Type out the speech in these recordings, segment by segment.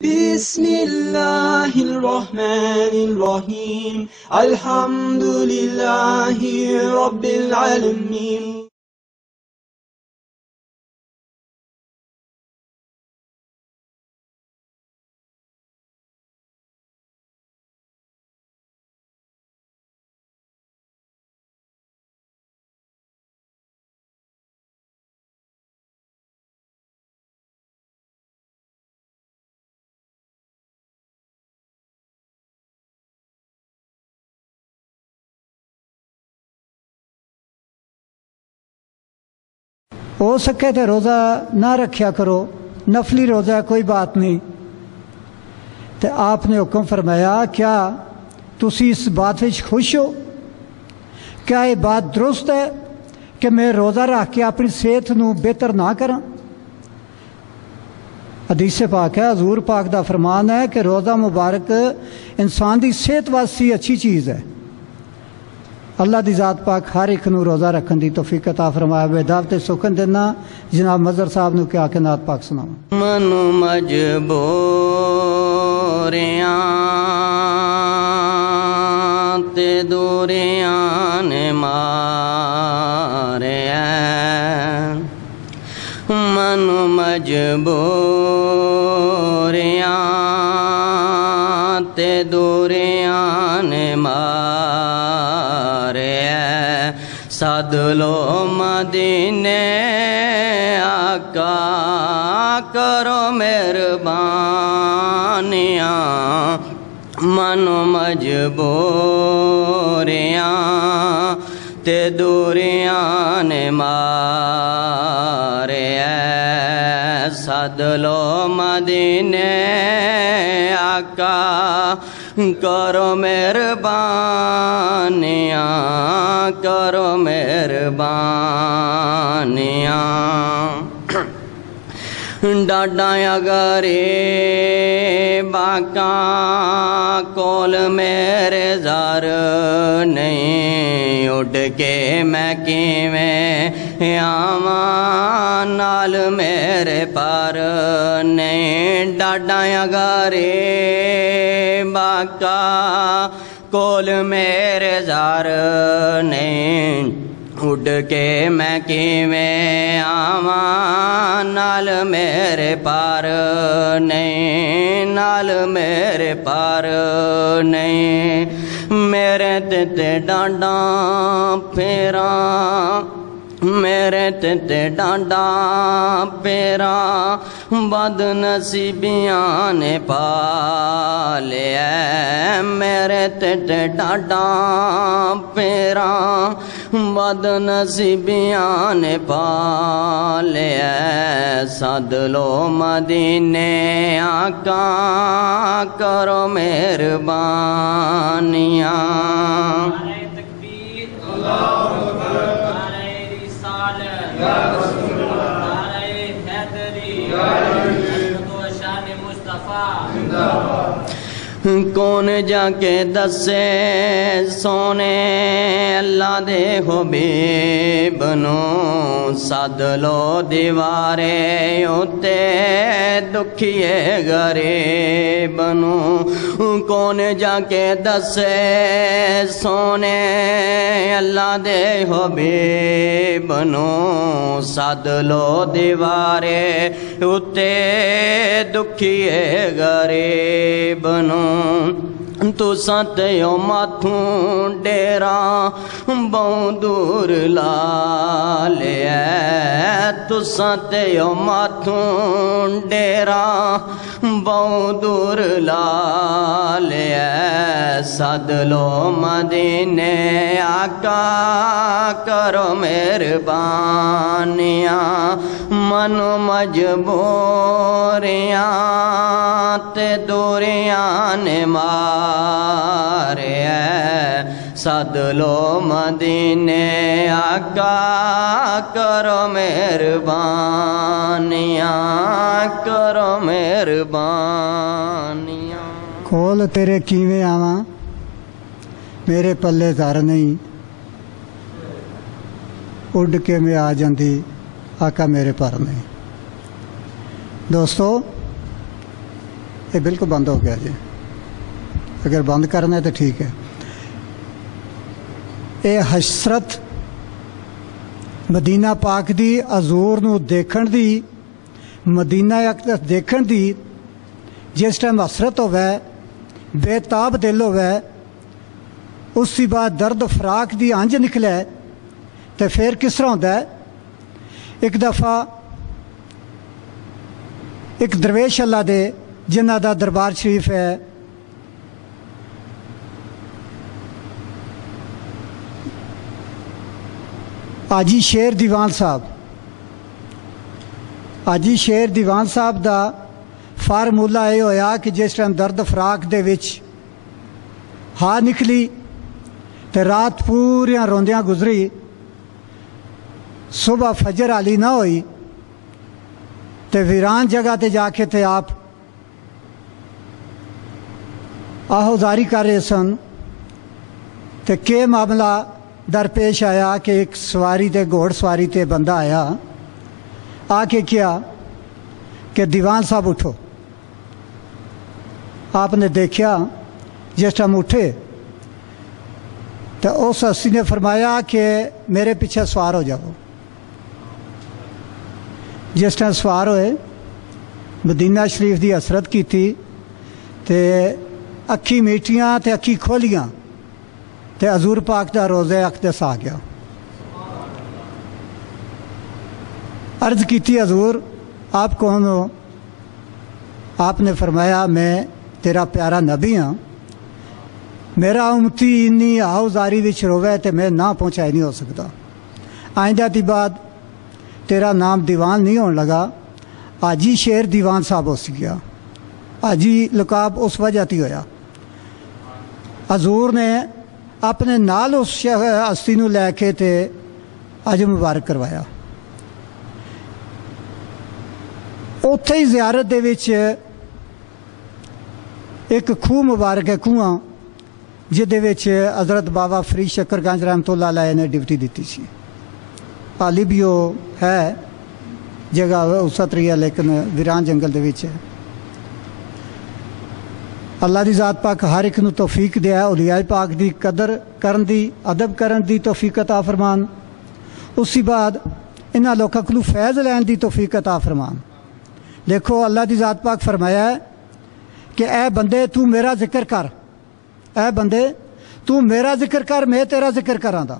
بسم اللہ الرحمن الرحیم الحمد للہ رب العالمین. ہو سکے تو روزہ نہ رکھیا کرو، نفلی روزہ ہے کوئی بات نہیں. تو آپ نے حکم فرمایا کیا تسی اس بات وچ خوش ہو؟ کیا یہ بات درست ہے کہ میں روزہ رکھ کے اپنی صحت نو بہتر نہ کراں؟ حدیث پاک ہے، حضور پاک دا فرمان ہے کہ روزہ مبارک انسان دی صحت واسطے اچھی چیز ہے. اللہ دی ذات پاک ہر ایک نو روزہ رکھن دی توفیق عطا فرمائے. بے دعوت سکن دینا جناب مظہر صاحب نو کیا کہ نعت پاک سناواں. منو مجبوریاں تے دوریاں نے مارے منو مجبوریاں تے دوریاں نے سد لو مدینے آقا کرو مہربانیاں منو مجبوریاں تے دوریاں نے مارے سد لو مدینے آقا کرو مہربانیاں کرو مہربانیاں. ڈاڈا اگرے باکاں کول میرے زار نہیں اڈ کے میں کیویں آواں نال میرے پر نہیں. ڈاڈا اگرے باکا کول میرے زار نہیں اڈ کے میں کیویں آواں نال میرے پار نہیں نال میرے پار نہیں. میرے تے ڈانڈاں پھیراں میرے تے ڈانڈاں پیراں بد نصیبیاں نے پالے میرے تے ڈانڈاں پیراں بد نصیبیاں نے پالے سد لو مدینے آقا کرو مہربانیاں. کون جا کے دسے سونے اللہ دے حبیب نو سد لو دیوارے اتے دکھیے غریب نو. کون جا کے دسے سونے اللہ دے حبیب نو سد لو دیوارے اتے دکھیے غریب نو. تو ستیو ماتھوں ڈیرا بہوں دور لا لے تو ستیو ماتھوں ڈیرا بہوں دور لا لے سد لو مدینے آقا کرو مہربانیاں منو مجبوریاں تے دوریاں نے مارے سد لو مدینے آقا کرو مہربانیاں کرو مہربانیاں. کول تیرے کیویں آواں میرے پلے زر نہیں اڈ کے میں آ جاندی آقا میرے پر نہیں. دوستو یہ بالکل بند ہو گیا جی، اگر بند کرنا ہے تو ٹھیک ہے۔ یہ حسرت مدینہ پاک دی، حضور نو دیکھن دی، مدینہ اقدس دیکھن دی، جس ٹائم حسرت ہوئے، بے تاب دل ہوئے، اس کے بعد درد فراق دی انج نکلے تو پھر کس طرح ہوتا ہے؟ ایک دفعہ ایک درویش اللہ دے جنہ دا دربار شریف ہے، حاجی شیر دیوان صاحب، حاجی شیر دیوان صاحب دا فارمولہ یہ ہویا کہ جس ٹائم درد فراق دے وچ ہاں نکلی تے رات پوریاں روندیاں گزری، صبح فجر علی نہ ہوئی تے ویران جگہ تے جا کے تے آپ آہوزاری کر رہے سن تے کہ معاملہ درپیش آیا کہ ایک سواری تے گھوڑ سواری تے بندہ آیا، آ کے کیا کہ دیوان صاحب اٹھو۔ آپ نے دیکھا جس ٹائم اٹھے تو اس ہستی نے فرمایا کہ میرے پیچھے سوار ہو جاؤ۔ جس ٹائم سوار ہوئے، مدینہ شریف دی حسرت کی تھی تے اکھی میٹیاں تے اکھی کھولیاں تے حضور پاک دا روزہ اقدس آ گیا۔ عرض کی تھی حضور آپ کون ہو؟ آپ نے فرمایا میں تیرا پیارا نبی ہاں، میرا امتی انی آہوزاری وچ روے تے میں نہ پہنچائی نہیں ہو سکتا، آئندہ دی بعد تیرا نام دیوان نہیں ہونے لگا، حاجی شیر دیوان صاحب ہو سی گیا۔ حاجی لقاب اس وجہ تی ہویا، حضور نے اپنے نال اس ہستی نو لے کے تے حج مبارک کروایا۔ اوتھے ہی زیارت دے وچ ایک خوہ مبارک ہے، کنواں جہدے وچ حضرت بابا فرید شکر گنج رحمت اللہ علیہ نے ڈیوٹی دیتی سی۔ حالی بھی وہ ہے جگہ اسطری ہے لیکن ویران جنگل دے وچ ہے۔ اللہ دی ذات پاک ہر ایک نو توفیق دیا، اولیاء پاک دی قدر کرن دی، ادب کرن دی توفیق عطا فرمان، اس کے بعد انہاں لوکاں کولوں فیض لین دی توفیق عطا فرمان۔ دیکھو اللہ دی ذات پاک فرمایا ہے کہ اے بندے تو میرا ذکر کر، اے بندے تو میرا ذکر کر، میں تیرا ذکر کراں دا۔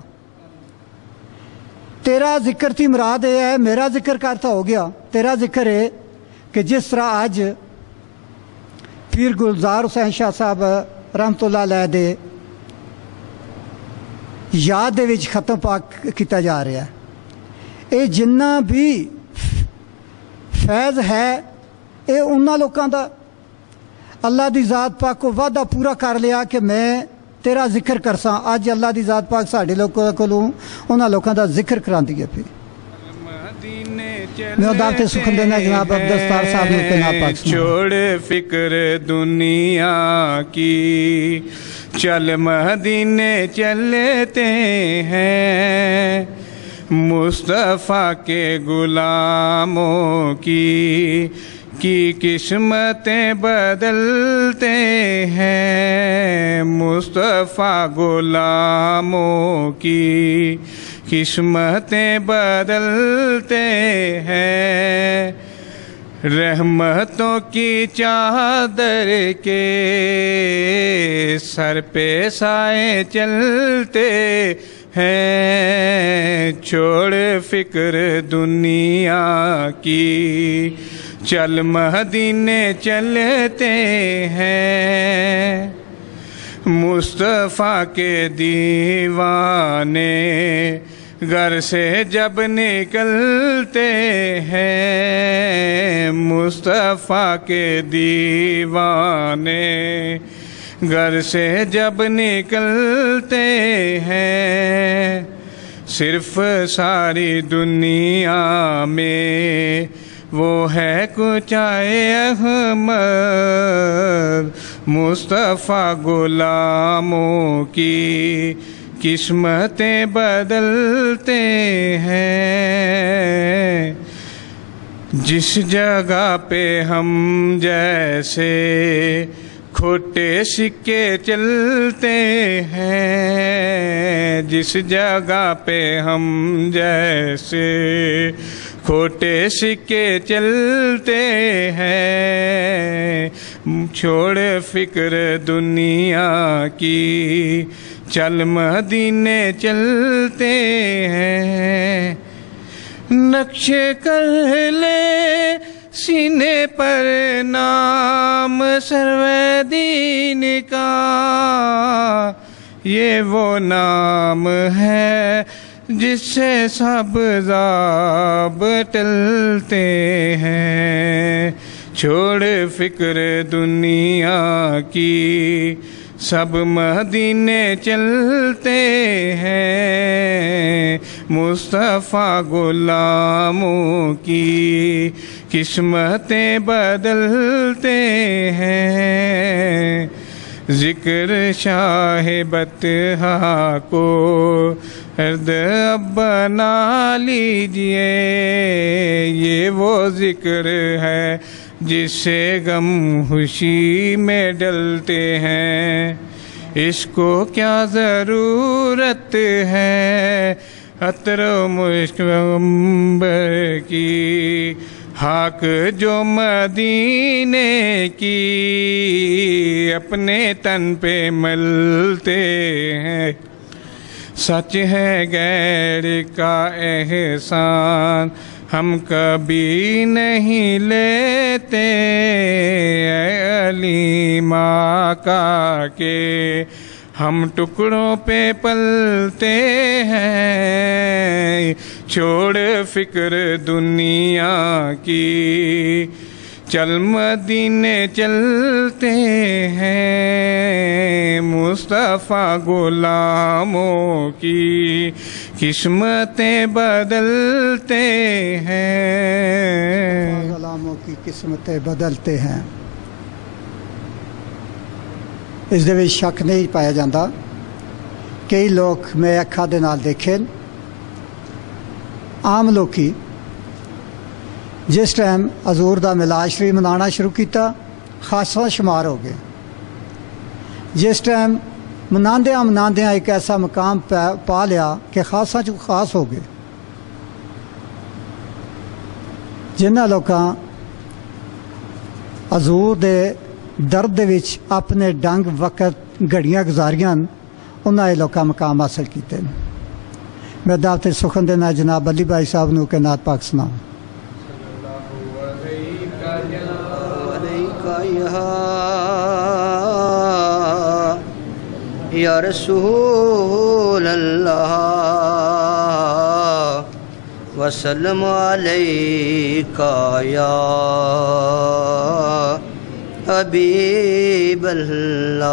تیرا ذکر تھی مراد یہ ہے، میرا ذکر کرتا ہو گیا، تیرا ذکر ہے کہ جس طرح اج پیر گلزار حسین شاہ صاحب رحمت اللہ علیہ دے یاد دے وچ ختم پاک کیتا جا رہا ہے، یہ جنہ بھی فیض ہے یہ انہاں لوکاں دا اللہ دی ذات پاک کو وعدہ پورا کر لیا کہ میں تیرا ذکر کرساں۔ اج اللہ دی ذات پاک ساڈے لوکاں کولوں انہاں لوکاں دا ذکر کراندی ہے۔ پھر میں دعوت سخن دینا جناب عبدالستار صاحب نے کہنا پاک چھوڑ فکر دنیا کی، چل مدینے چلتے ہیں، مصطفیٰ کے غلاموں کی قسمتیں بدلتے ہیں، مصطفیٰ غلاموں کی قسمتیں بدلتے ہیں، رحمتوں کی چادر کے سر پہ سائے چلتے ہیں، چھوڑ فکر دنیا کی، چل مدینے چلتے ہیں، مصطفیٰ کے دیوانے گھر سے جب نکلتے ہیں، مصطفیٰ کے دیوانے گھر سے جب نکلتے ہیں، صرف ساری دنیا میں وہ ہے کچھ احمد، مصطفیٰ غلاموں کی قسمتیں بدلتے ہیں، جس جگہ پہ ہم جیسے کھوٹے سکے چلتے ہیں، جس جگہ پہ ہم جیسے کھوٹے سکے چلتے ہیں، چھوڑ فکر دنیا کی چل مدینے چلتے ہیں، نقشے کر لے سینے پر نام سروے دین کا، یہ وہ نام ہے جس سے سب ضابط ٹلتے ہیں، چھوڑ فکر دنیا کی سب مدینے چلتے ہیں، مصطفیٰ غلاموں کی قسمتیں بدلتے ہیں، ذکر شاہ بطحا کو ہرد اب بنا لیجئے، یہ وہ ذکر ہے جس سے غم خوشی میں ڈلتے ہیں، اس کو کیا ضرورت ہے عطر و مشک عنبر کی، خاک جو مدینے کی اپنے تن پہ ملتے ہیں، سچ ہے غیر کا احسان ہم کبھی نہیں لیتے، اے علیم آقا کے ہم ٹکڑوں پہ پلتے ہیں، چھوڑ فکر دنیا کی چل مدینے چلتے ہیں، مصطفیٰ غلاموں کی قسمتیں بدلتے ہیں، غلاموں کی قسمتیں بدلتے ہیں۔ اس دے وچ شک نہیں پایا جاتا، کئی لوگ میں اکھاں دے نال دیکھے، عام لوکی جس ٹائم حضور دا میلاد شریف منانا شروع کیتا خاصا شمار ہو گئے، جس ٹائم مناندیاں ایک ایسا مقام پا لیا کہ خاصا چ خاص ہو گئے، جنہ لوکاں حضور دے درد دے وچ اپنے ڈنگ وقت گھڑیاں گزاریاں، انہاں لوکاں مقام حاصل کیتے۔ میں دعوت سخن دینا جناب علی بھائی صاحب نو کہ نعت پاک سناؤں۔ یا رسول اللہ وسلم علیکہ یا حبیب اللہ،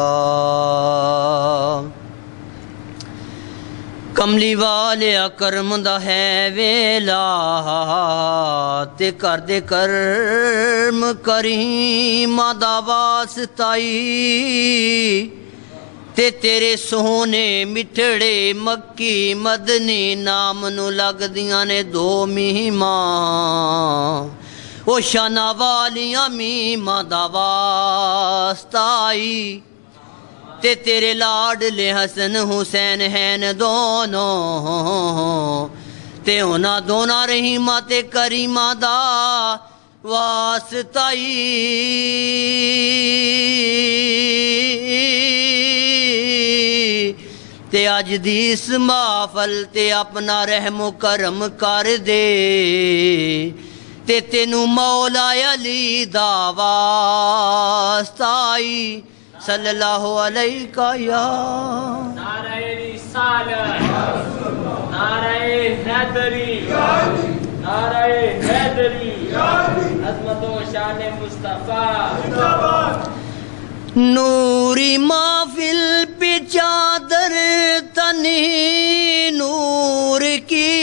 کملی والیا کرم دا ہے ویلا تے کر دے کرم کریم دا واسطائی، تے تیرے سونے مٹھڑے مکی مدنی نام نو لگ دیاں نے دو میماں، او شانہ والیاں میماں دا واسطائی، تے تیرے لاڈلے حسن حسین ہیں دونوں، تے ہونا دونا رحیمہ تے کریمہ دا واسطائی، تے اج دی اس محفل تے اپنا رحم و کرم کر دے، تے تینو مولا علی دا واسطائی، صلی اللہ علیہ یا نعرہ رسالت، نعرہ حیدری، نعرہ حیدری، عظمت و شان مصطفیٰ، نوری محفل پہ چادر تنی نور کی،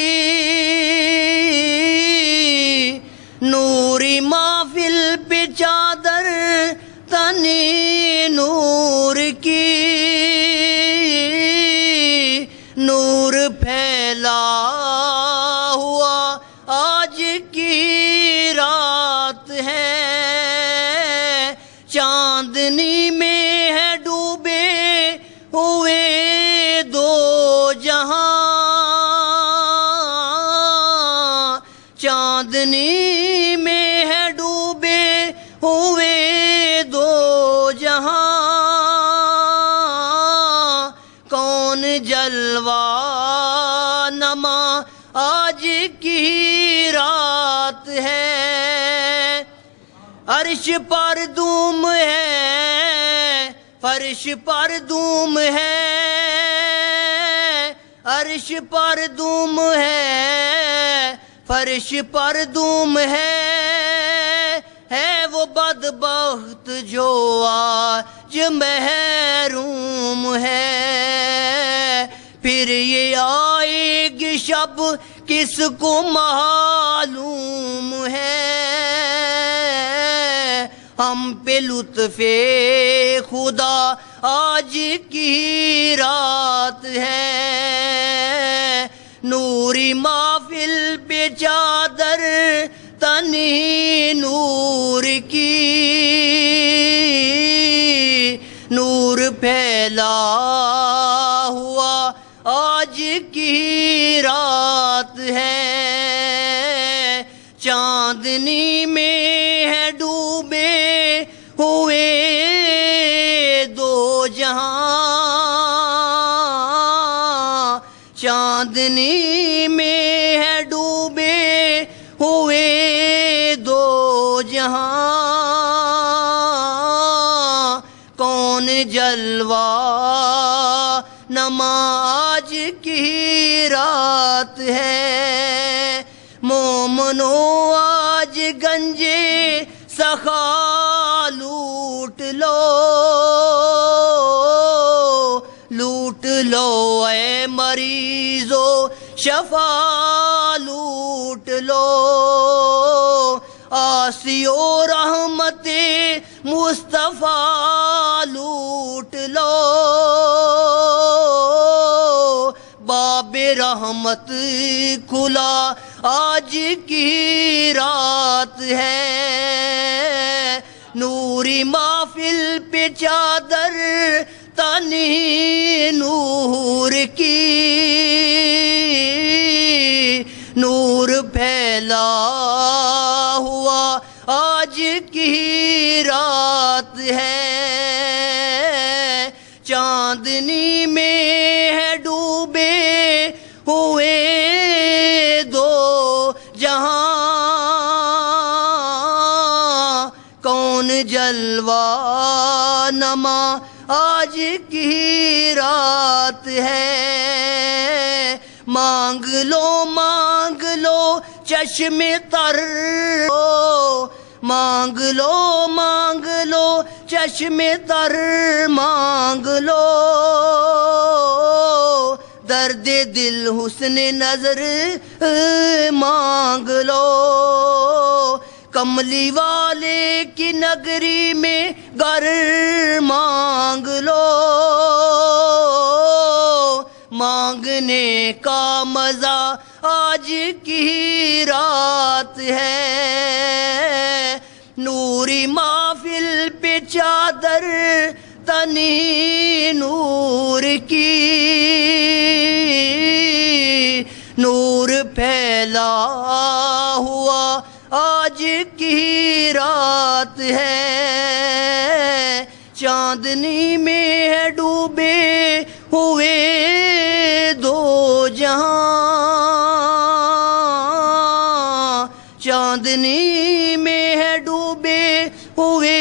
نوری محفل پہ چادر تنی نور کی، نور پھیلا ہوا آج کی رات جلوہ نما آج کی رات ہے، عرش پر دھوم ہے، فرش پر دھوم ہے، عرش پر دھوم ہے، فرش پر دھوم ہے وہ بدبخت جو آج محروم ہے، پھر یہ آئے گی شب کس کو معلوم ہے، ہم پہ لطف خدا آج کی رات ہے، نوری محفل پہ چادر تنی نور کی، نور پھیلا ہوا آج کی رات ہے، چاندنی میں ہے ڈوبے ہوئے دو جہاں، چاندنی میں ہے ڈوبے ہوئے دو جہاں، کون جلوہ نما آج کی رات ہے، مومنو آج گنجے سخا لوٹ لو، لوٹ لو اے مریضو شفا لوٹ لو، آسیو رحمت مصطفیٰ لوٹ لو، باب رحمت کھلا آج کی رات ہے، نوری محفل پہ چادر تنی نور کی، نور پھیلا ہوا آج کی رات ہے، چاندنی میں ہے ڈوبے ہوئے دو جہاں، کون جلوہ نما آج کی رات ہے، مانگ لو چشم تر، مانگ لو چشم تر، مانگ لو درد دل حسن نظر مانگ لو، کملی والے کی نگری میں گھر مانگ لو، مانگنے کا مزہ آج کی رات ہے، نوری محفل پہ چادر تنی نور کی، نور پھیلا ہوا آج کی رات ہے، چاندنی میں ہے ڈوبے ہوئے دو جہاں، چاندنی میں ہے ڈوبے ہوئے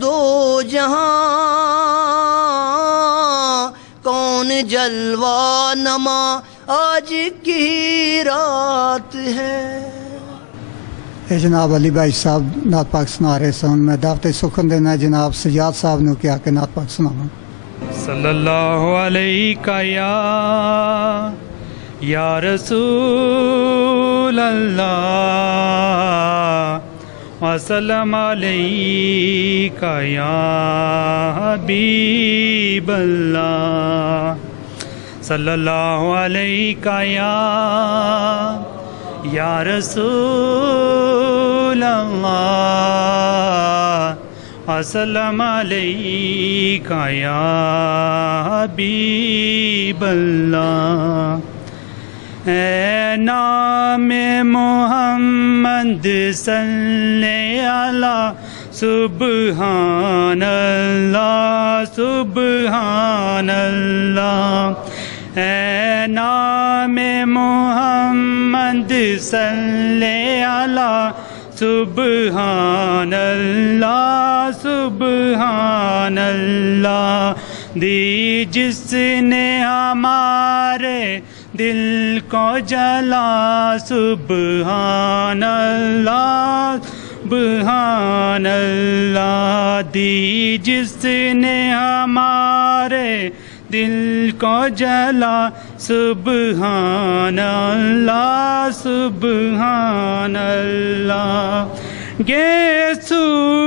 دو جہاں، کون جلوہ نما آج کی رات ہے۔ جناب علی بھائی صاحب نعت پاک سنا رہے سن، میں دعوت سخن دینا جناب سجاد صاحب نے کیا کہ نعت پاک سناؤں۔ صلی اللہ علیہ یا رسول اللہ، وسلم علیک یا حبیب اللہ، صلی اللہ علیک یا رسول اللہ، وسلم علیک یا حبیب اللہ۔ اے نام محمد صلی اللہ، سبحان اللہ سبحان اللہ، اے نام محمد صلی علی سبحان اللہ سبحان اللہ دی جس نے ہمارے دل کو جلا سبحان اللہ سبحان اللہ دی جس نے ہمارے دل کو جلا سبحان اللہ سبحان اللہ گیسو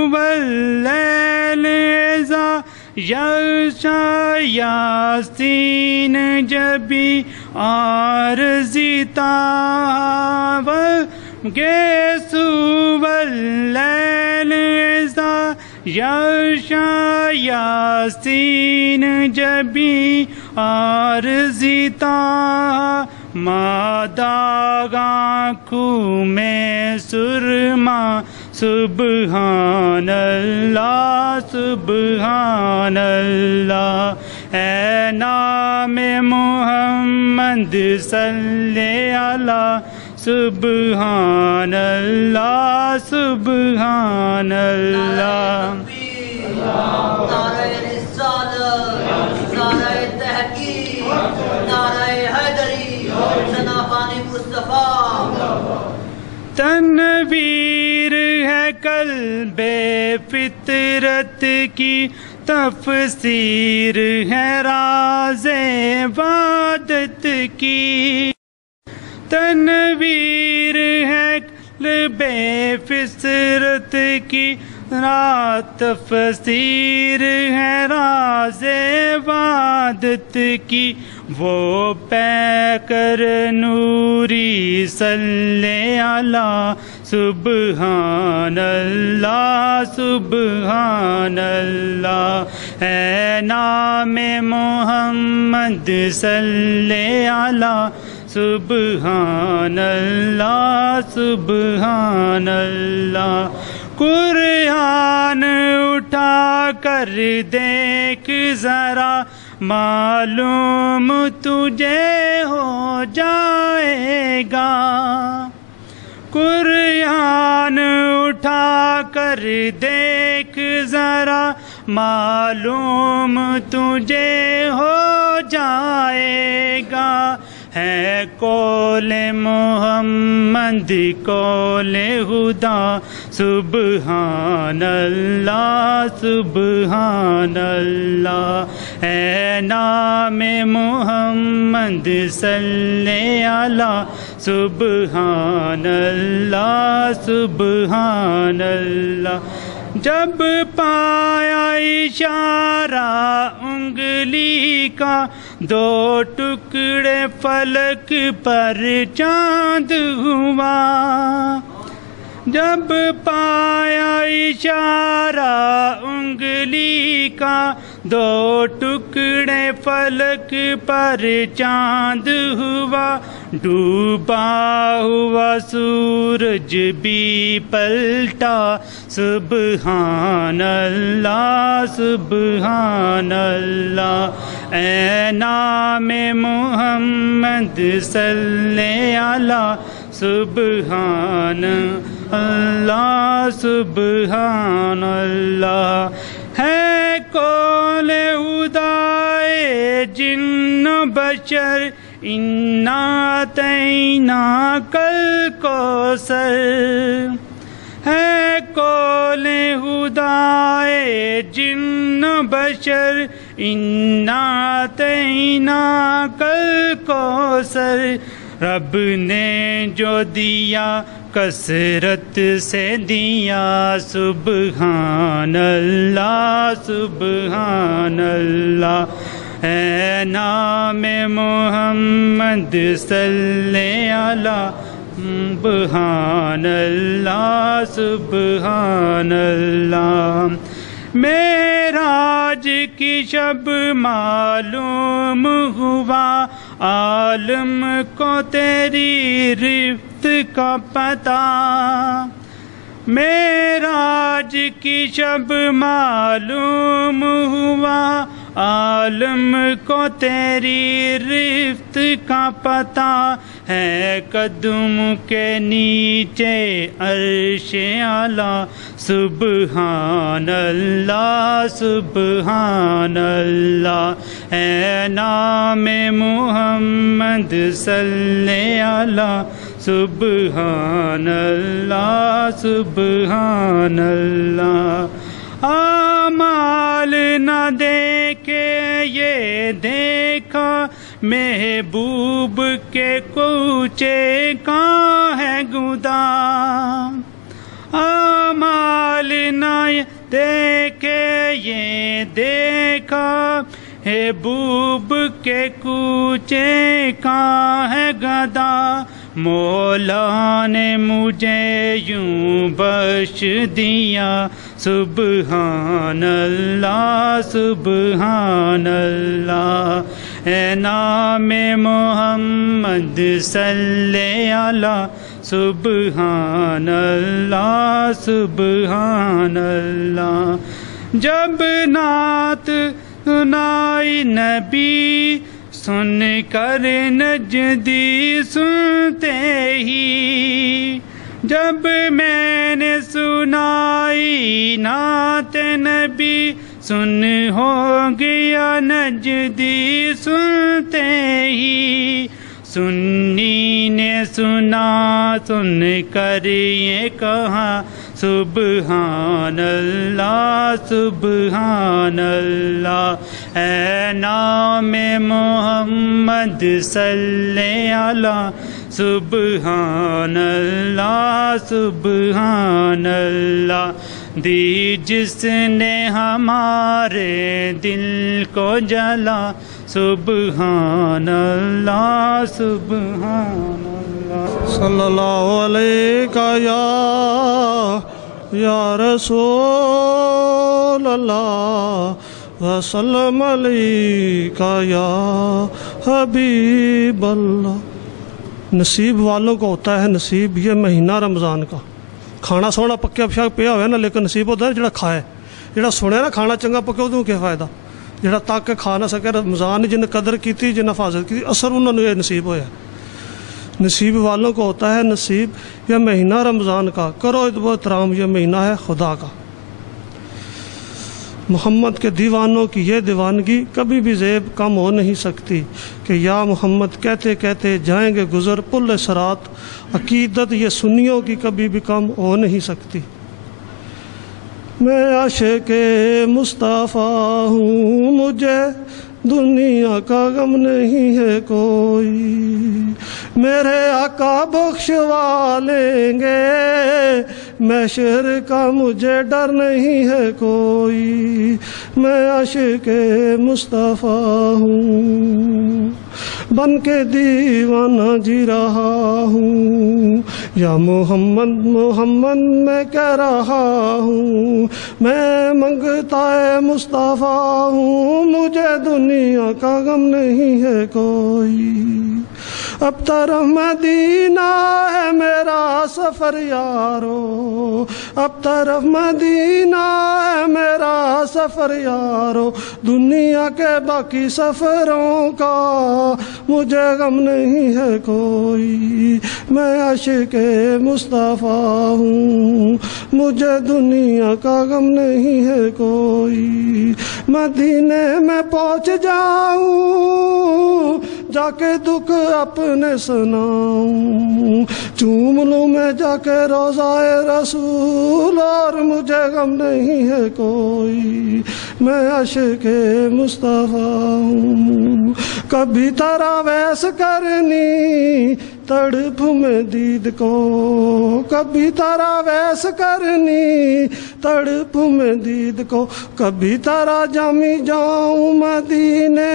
واللیل اذا یغشا یاسین جبی عارضی تاول گیسو واللیل اذا یغشا یاسین جبی عارضی تا ماداغ آنکھوں میں سرما سبحان اللہ سبحان اللہ اے نام محمد صلی علی سبحان اللہ سبحان اللہ نعرہ رسالت نعرہ تحقیق نعرہ حیدری جنابان مصطفیٰ تنویر ہے قلب فطرت کی تفسیر ہے راز وحدت کی تنویر ہے قلب فطرت کی رات تفسیر ہے راز وحدت کی وہ پے کر نوری صلی علی سبحان اللہ سبحان اللہ اے نام محمد صلی علی سبحان اللہ سبحان اللہ قرآن اٹھا کر دیکھ ذرا معلوم تجھے ہو جائے گا قرآن اٹھا کر دیکھ ذرا معلوم تجھے ہو جائے گا ہے قول محمد قول خدا سبحان اللہ سبحان اللہ اے نام محمد صلی علی سبحان اللہ سبحان اللہ جب پایا اشارہ انگلی کا دو ٹکڑے فلک پر چاند ہوا جب پایا اشارہ انگلی کا دو ٹکڑے فلک پر چاند ہوا ڈوبا ہوا سورج بھی پلٹا سبحان اللہ سبحان اللہ اے نام محمد صلی علی سبحان اللہ سبحان اللہ ہے قول خدائے جن بشر انا اعطیناک الکوثر ہے قول خدائے جن بشر انا اعطیناک الکوثر رب نے جو دیا کثرت سے دیا سبحان اللہ سبحان اللہ اے نام محمد صلی علی سبحان اللہ سبحان اللہ معراج کی شب معلوم ہوا عالم کو تیری رفت کا پتہ معراج کی شب معلوم ہوا عالم کو تیری رفت کا پتہ ہے، قدم کے نیچے عرش اعلیٰ، سبحان اللہ سبحان اللہ، اے نام محمد صلی اللہ، سبحان اللہ سبحان اللہ۔ اعمال نہ دیکھے یہ دیکھا، محبوب کے کوچے کا ہے گودام، اعمال نہ دیکھے یہ دیکھا، محبوب کے کوچے کا ہے گدا، مولا نے مجھے یوں بخش دیا، سبحان اللہ سبحان اللہ، اے نام محمد صلی اللہ، سبحان اللہ سبحان اللہ۔ جب نعت سنائی نبی، سن کر نجدی سنتے ہی، جب میں نے سنائی نعت نبی، سن ہو گیا نجدی سنتے ہی، سنی نے سنا سن کر یہ کہا، سبحان اللہ سبحان اللہ، اے نام محمد صلی اللہ، سبحان اللہ سبحان اللہ۔ دی جس نے ہمارے دل کو جلا، سبحان اللہ سبحان اللہ۔ صلی اللہ علیہ یا رسول اللہ، وسلم علیکہ یا حبیب اللہ۔ نصیب والوں کو ہوتا ہے نصیب یہ مہینہ رمضان کا، کھانا سونا پکیا پشاک پیا ہوا نا، لیکن نصیب ہوتا ہے جڑا کھائے، جڑا سنیا نا کھانا چنگا پکیا وہ کیا فائدہ، جڑا تک کے کھا نہ سکے۔ رمضان جن قدر کی جن حفاظت کی اثر انہوں نے یہ نصیب ہویا۔ نصیب والوں کو ہوتا ہے نصیب یہ مہینہ رمضان کا، کرو ادب و احترام یہ مہینہ ہے خدا کا۔ محمد کے دیوانوں کی یہ دیوانگی کبھی بھی زیب کم ہو نہیں سکتی، کہ یا محمد کہتے کہتے جائیں گے گزر پل صراط، عقیدت یہ سنیوں کی کبھی بھی کم ہو نہیں سکتی۔ میں عاشق مصطفیٰ ہوں، مجھے دنیا کا غم نہیں ہے کوئی، میرے آقا بخشوا لیں گے، محشر کا مجھے ڈر نہیں ہے کوئی، میں عاشق مصطفیٰ ہوں، بن کے دیوانہ جی رہا ہوں، یا محمد محمد میں کہہ رہا ہوں، میں منگتا ہے مصطفیٰ ہوں، مجھے دنیا کا غم نہیں ہے کوئی، اب طرف مدینہ ہے میرا سفر یارو، اب طرف مدینہ ہے میرا سفر یارو، دنیا کے باقی سفروں کا مجھے غم نہیں ہے کوئی، میں عاشق مصطفیٰ ہوں، مجھے دنیا کا غم نہیں ہے کوئی، مدینے میں پہنچ جاؤں جا کے دکھ اپنے سناؤں، چوم لوں میں جا کے روضہ رسول، اور مجھے غم نہیں ہے کوئی، میں عاشق مصطفیٰ ہوں، کبھی تراویح کرنی تڑپ میں دید کو، کبھی تراویح کرنی تڑپ میں دید کو، کبھی ترا جامی جاؤں مدینے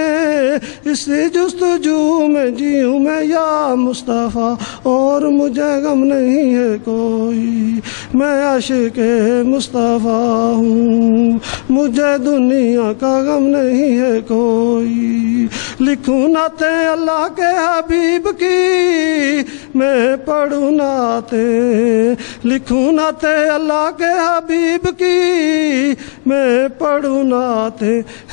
اس جستجو میں جیوں میں یا مصطفیٰ، اور مجھے غم نہیں ہے کوئی، میں عاشق مصطفیٰ ہوں، مجھے دنیا کا غم نہیں ہے کوئی، لکھوں نعتیں اللہ کے حبیب کی میں پڑھوں نعتیں، لکھوں نعتیں اللہ کے حبیب کی میں پڑھوں نعت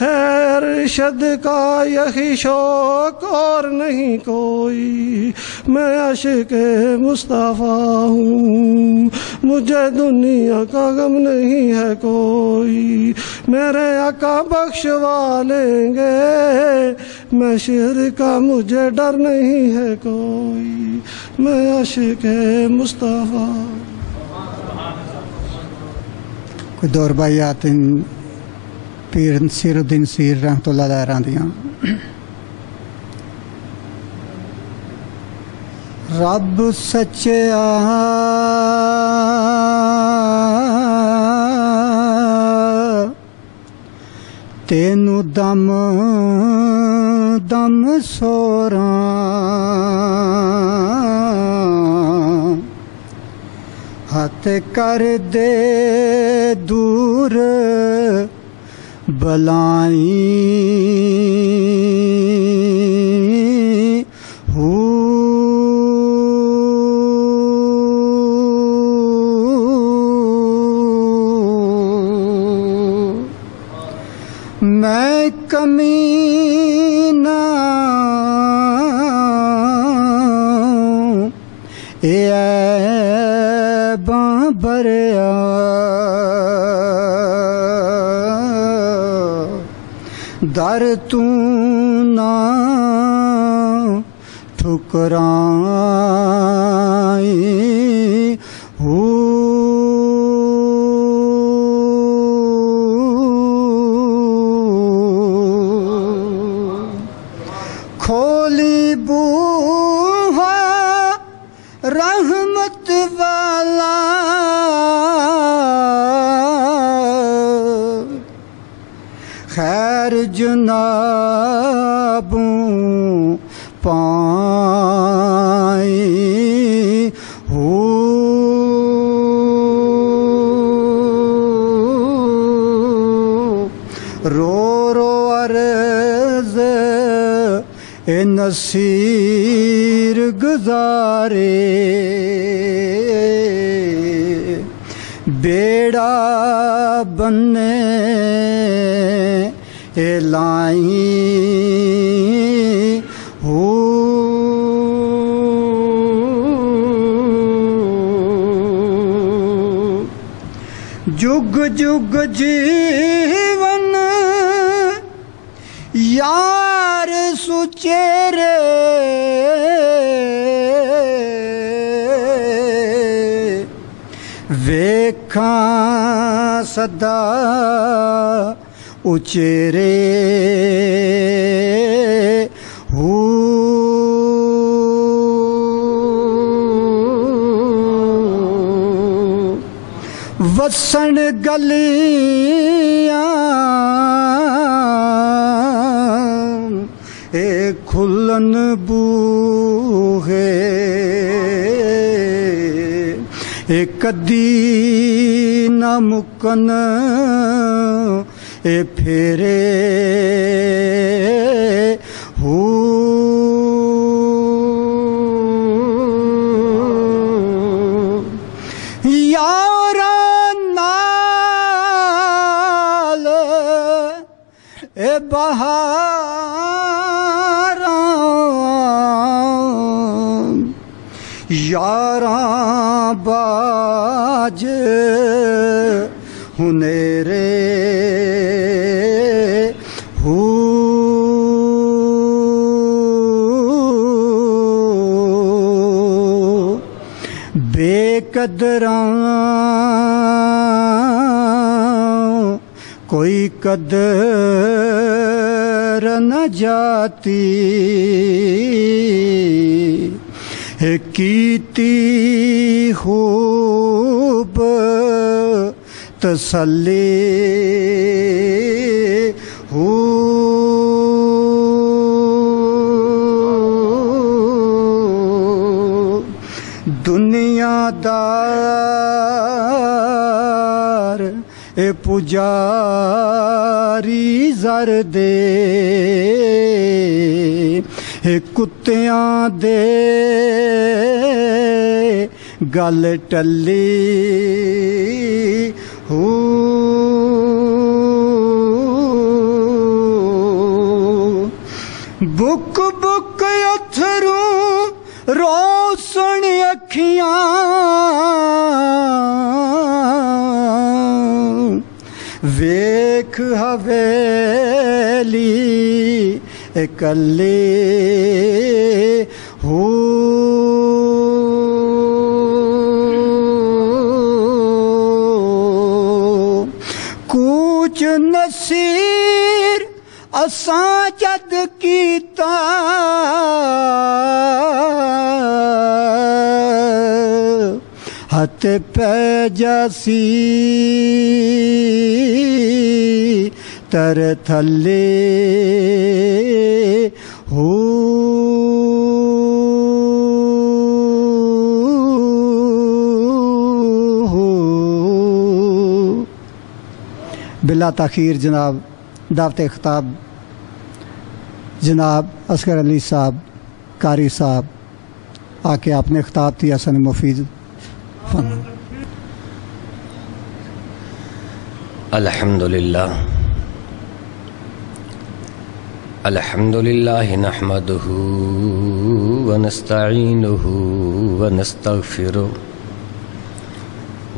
ہے ارشد کا یہی شوق اور نہیں کوئی، میں عاشق مصطفیٰ ہوں مجھے دنیا کا غم نہیں ہے کوئی، میرے آقا بخشوا لیں گے، میں شہر کا مجھے ڈر نہیں ہے کوئی، میں عاشق مصطفیٰ۔ کوئی دور بائیات پیر نصیر الدین سیر رحمت اللہ علیہ راندیاں۔ رب سچیا تینو دم دم سوراں ہاتھ کر دے دور بلائیں میں کمینہ عیباں بریا در تو نہ ٹھکرائیں کھولی بوہا رحمت والا خیر جنابوں پائیں رو رو عرض اے نصیر گزارے بیڑا بننے اے لائیں جگ جگ جیون یار سچیرے ویکھاں سدا اچیرے وسن گلیاں اے کھلن بوہے اے کدی نہ مکن اے پھیرے اے بہاراں یاراں باج ہنیرے بے قدراں کوئی قدر نہ جاتی کیتی خوب تسلی دنیا دار اے پجاری زر دے اے کتیاں دے گل ٹلی ویکھ حویلی اکلے ہو کوچ نصیر اساں جد کیتا ہتھ پہ جاسی تر تھلے ہو بلا تاخیر جناب دعوت خطاب جناب اصغر علی صاحب قاری صاحب آ کے آپ نے خطاب تھی حسن مفید الحمدللہ الحمدللہ نحمده ونستعینه ونستغفره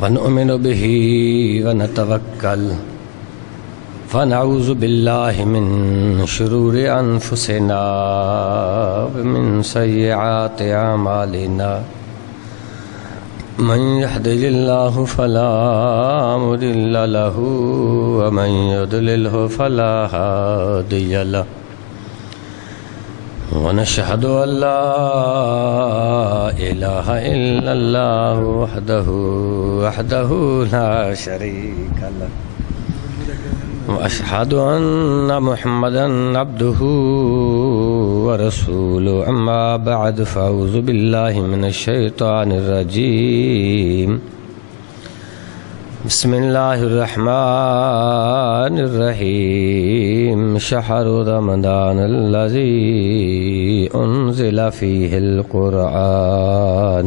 ونؤمن به ونتوکل فنعوذ باللہ من شرور انفسنا ومن سیئات اعمالنا من يهده الله فلا مضل له ومن يضلله فلا هادي له ونشهد أن لا إله إلا الله وحده لا شريك له وأشهد أن محمدا عبده ورسوله أما بعد فأعوذ بالله من الشيطان الرجيم بسم الله الرحمن الرحيم شهر رمضان الذي أنزل فيه القرآن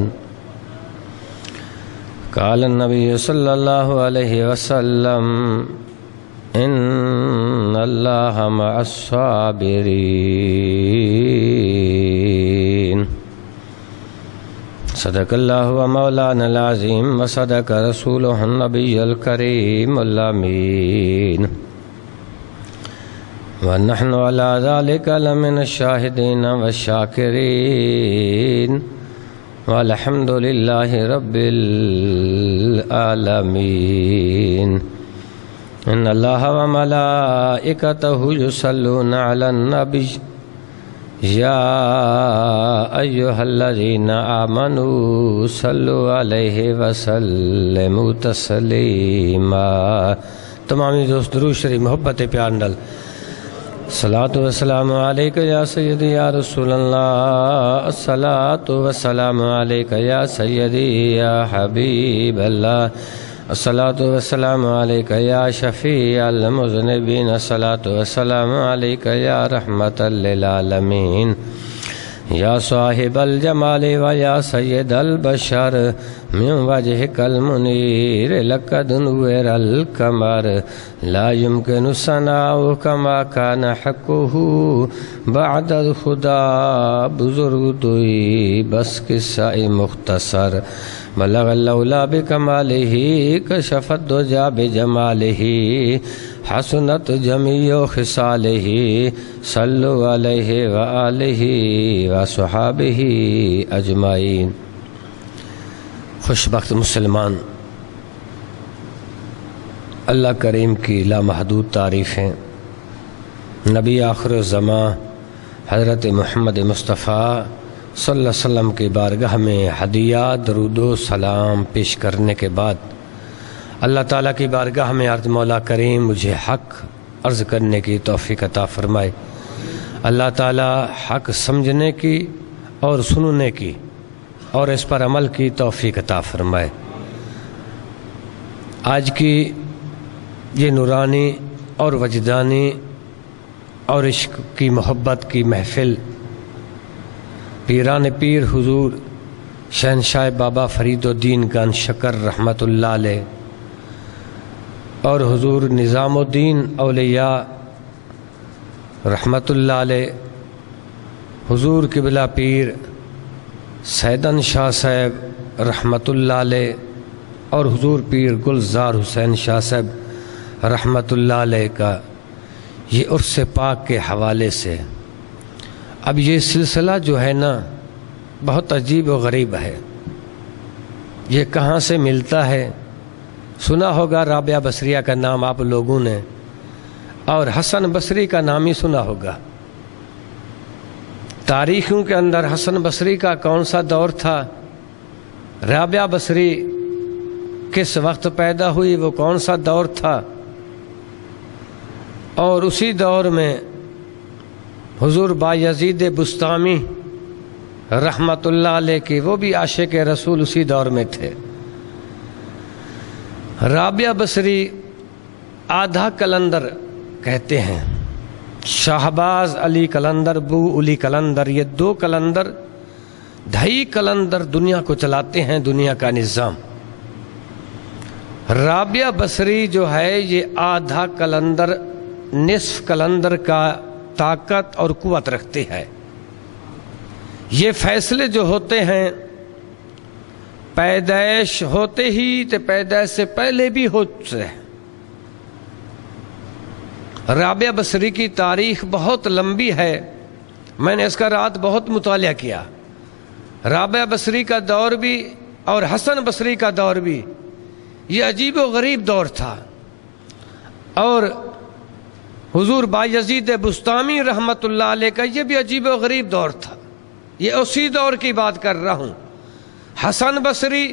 قال النبي صلى الله عليه وسلم إن الله مع الصابرين صدق الله ومولانا العظيم وصدق رسوله النبي الكريم الأمين ونحن على ذلك لمن الشاهدين والشاكرين والحمد لله رب العالمين إن الله وملائكته يصلون على النبي يا أيها الذين آمنوا صلوا عليه وسلموا تسليما تمامی دوست درود شریف محبت پیار نال الصلاة والسلام عليك يا سيدي يا رسول الله الصلاة والسلام عليك يا سيدي يا حبيب الله الصلاة والسلام عليك يا شفيع المذنبين الصلاة والسلام عليك يا رحمة للعالمين يا صاحب الجمال ويا سيد البشر من وجهك المنير لقد نور القمر لا يمكن ثناؤ كما كان حقه بعد الخدا بزرگ توئی بس قصہ مختصر بلغ اللولا بکمالہ کشف الدجا بجمالہ حسنت جمیع خصالہ صلو علیہ وآلہ وصحابہ اجمعین۔ خوشبخت مسلمان، اللہ کریم کی لامحدود تعریفیں، نبی آخر الزمان حضرت محمد مصطفیٰ صلی اللہ علیہ وسلم کی بارگاہ میں ہدیات درود و سلام پیش کرنے کے بعد اللہ تعالیٰ کی بارگاہ میں عرض مولا کریم مجھے حق عرض کرنے کی توفیق عطا فرمائے۔ اللہ تعالیٰ حق سمجھنے کی اور سننے کی اور اس پر عمل کی توفیق عطا فرمائے۔ آج کی یہ نورانی اور وجدانی اور عشق کی محبت کی محفل پیران پیر حضور شہنشاہ بابا فرید الدین گن شکر رحمۃ اللہ علیہ اور حضور نظام الدین اولیاء رحمۃ اللہ علیہ، حضور قبلہ پیر سیدن شاہ صاحب رحمۃ اللہ علیہ اور حضور پیر گلزار حسین شاہ صاحب رحمت اللہ علیہ کا یہ عرس پاک کے حوالے سے. اب یہ سلسلہ جو ہے نا بہت عجیب و غریب ہے. یہ کہاں سے ملتا ہے؟ سنا ہوگا رابعہ بصریہ کا نام آپ لوگوں نے، اور حسن بصری کا نام ہی سنا ہوگا. تاریخوں کے اندر حسن بصری کا کون سا دور تھا، رابعہ بصری کس وقت پیدا ہوئی، وہ کون سا دور تھا، اور اسی دور میں حضور بایزید بسطامی رحمت اللہ علیہ کی وہ بھی عاشق رسول اسی دور میں تھے. رابعہ بصری آدھا کلندر کہتے ہیں، شہباز علی کلندر، بو علی کلندر، یہ دو کلندر 2.5 کلندر دنیا کو چلاتے ہیں، دنیا کا نظام. رابعہ بصری جو ہے یہ آدھا کلندر، نصف کلندر کا طاقت اور قوت رکھتے ہیں. یہ فیصلے جو ہوتے ہیں پیدائش ہوتے ہی تو پیدائش سے پہلے بھی ہوتے ہیں. رابعہ بصری کی تاریخ بہت لمبی ہے، میں نے اس کا رات بہت مطالعہ کیا. رابعہ بصری کا دور بھی اور حسن بصری کا دور بھی یہ عجیب و غریب دور تھا، اور حضور بایزید بسطامی رحمت اللہ علیہ کا یہ بھی عجیب و غریب دور تھا. یہ اسی دور کی بات کر رہا ہوں. حسن بصری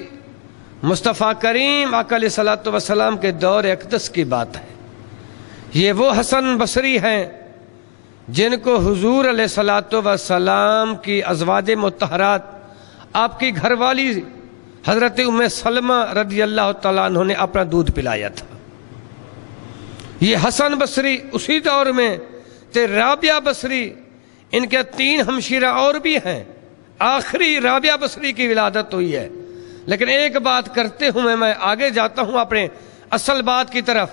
مصطفیٰ کریم آقا علیہ الصلوۃ والسلام کے دور اقدس کی بات ہے. یہ وہ حسن بصری ہیں جن کو حضور علیہ الصلوۃ والسلام کی ازواج مطہرات، آپ کی گھر والی حضرت ام سلمہ رضی اللہ تعالیٰ عنہ نے اپنا دودھ پلایا تھا. یہ حسن بصری اسی دور میں تے. رابعہ بصری ان کے 3 ہمشیرہ اور بھی ہیں. آخری رابعہ بصری کی ولادت ہوئی ہے. لیکن ایک بات کرتے ہوئے میں آگے جاتا ہوں اپنے اصل بات کی طرف.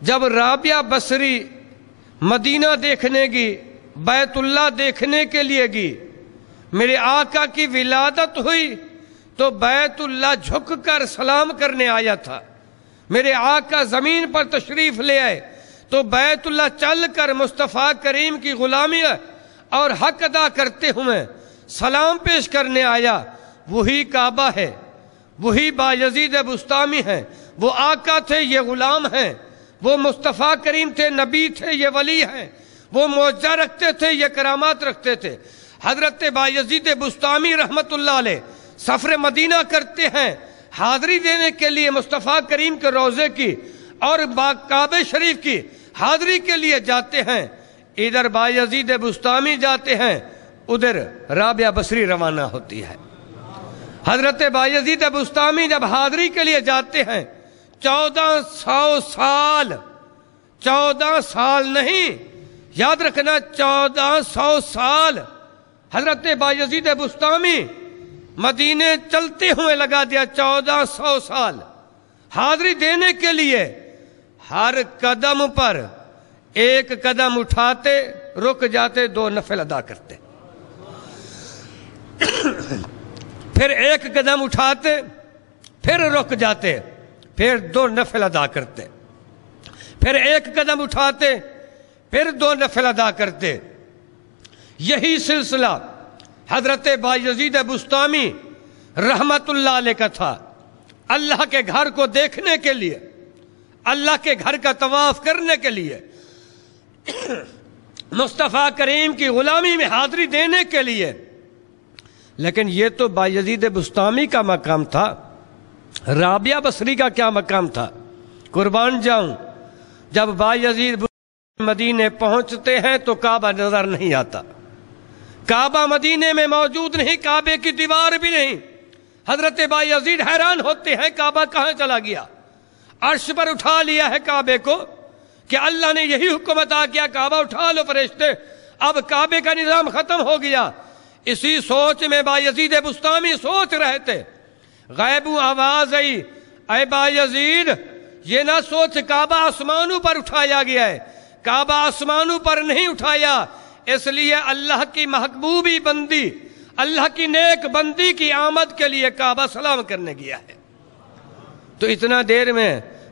جب رابعہ بصری مدینہ دیکھنے گی، بیت اللہ دیکھنے کے لیے گی، میرے آقا کی ولادت ہوئی تو بیت اللہ جھک کر سلام کرنے آیا تھا. میرے آقا زمین پر تشریف لے آئے تو بیت اللہ چل کر مصطفیٰ کریم کی غلامی اور حق ادا کرتے ہوئے سلام پیش کرنے آیا. وہی کعبہ ہے، وہی بایزید بسطامی ہے. وہ آقا تھے، یہ غلام ہیں. وہ مصطفیٰ کریم تھے، نبی تھے، یہ ولی ہیں. وہ معجزہ رکھتے تھے، یہ کرامات رکھتے تھے. حضرت بایزید بسطامی رحمت اللہ علیہ سفر مدینہ کرتے ہیں حاضری دینے کے لیے مصطفیٰ کریم کے روضے کی اور کعبہ شریف کی حاضری کے لیے جاتے ہیں. ادھر بایزید بسطامی جاتے ہیں، ادھر رابعہ بصری روانہ ہوتی ہے. حضرت بایزید بسطامی جب حاضری کے لیے جاتے ہیں 1400 سال نہیں، یاد رکھنا 1400 سال حضرت بایزید بسطامی مدینے چلتے ہوئے لگا دیا. 1400 سال حاضری دینے کے لیے ہر قدم پر ایک قدم اٹھاتے، رک جاتے، 2 نفل ادا کرتے. پھر ایک قدم اٹھاتے، پھر رک جاتے، پھر 2 نفل ادا کرتے. پھر ایک قدم اٹھاتے، پھر 2 نفل ادا کرتے. یہی سلسلہ حضرت بایزید بسطامی رحمت اللہ علیہ کا تھا. اللہ کے گھر کو دیکھنے کے لیے، اللہ کے گھر کا طواف کرنے کے لیے، مصطفیٰ کریم کی غلامی میں حاضری دینے کے لیے. لیکن یہ تو بایزید بسطامی کا مقام تھا. رابعہ بصری کا کیا مقام تھا؟ قربان جاؤں، جب بایزید مدینے پہنچتے ہیں تو کعبہ نظر نہیں آتا. کعبہ مدینے میں موجود نہیں، کعبے کی دیوار بھی نہیں. حضرت بایزید حیران ہوتے ہیں کعبہ کہاں چلا گیا. عرش پر اٹھا لیا ہے کعبے کو کہ اللہ نے یہی حکم عطا کیا کعبہ اٹھا لو فرشتے، اب کعبے کا نظام ختم ہو گیا. اسی سوچ میں بایزید بسطامی سوچ رہے تھے. غیبوں آواز آئی، اے بایزید یہ نہ سوچ کعبہ آسمانوں پر اٹھایا گیا ہے. کعبہ آسمانوں پر نہیں اٹھایا، اس لیے اللہ کی محبوبی بندی، اللہ کی نیک بندی کی آمد کے لیے کعبہ سلام کرنے گیا ہے. تو اتنا دیر میں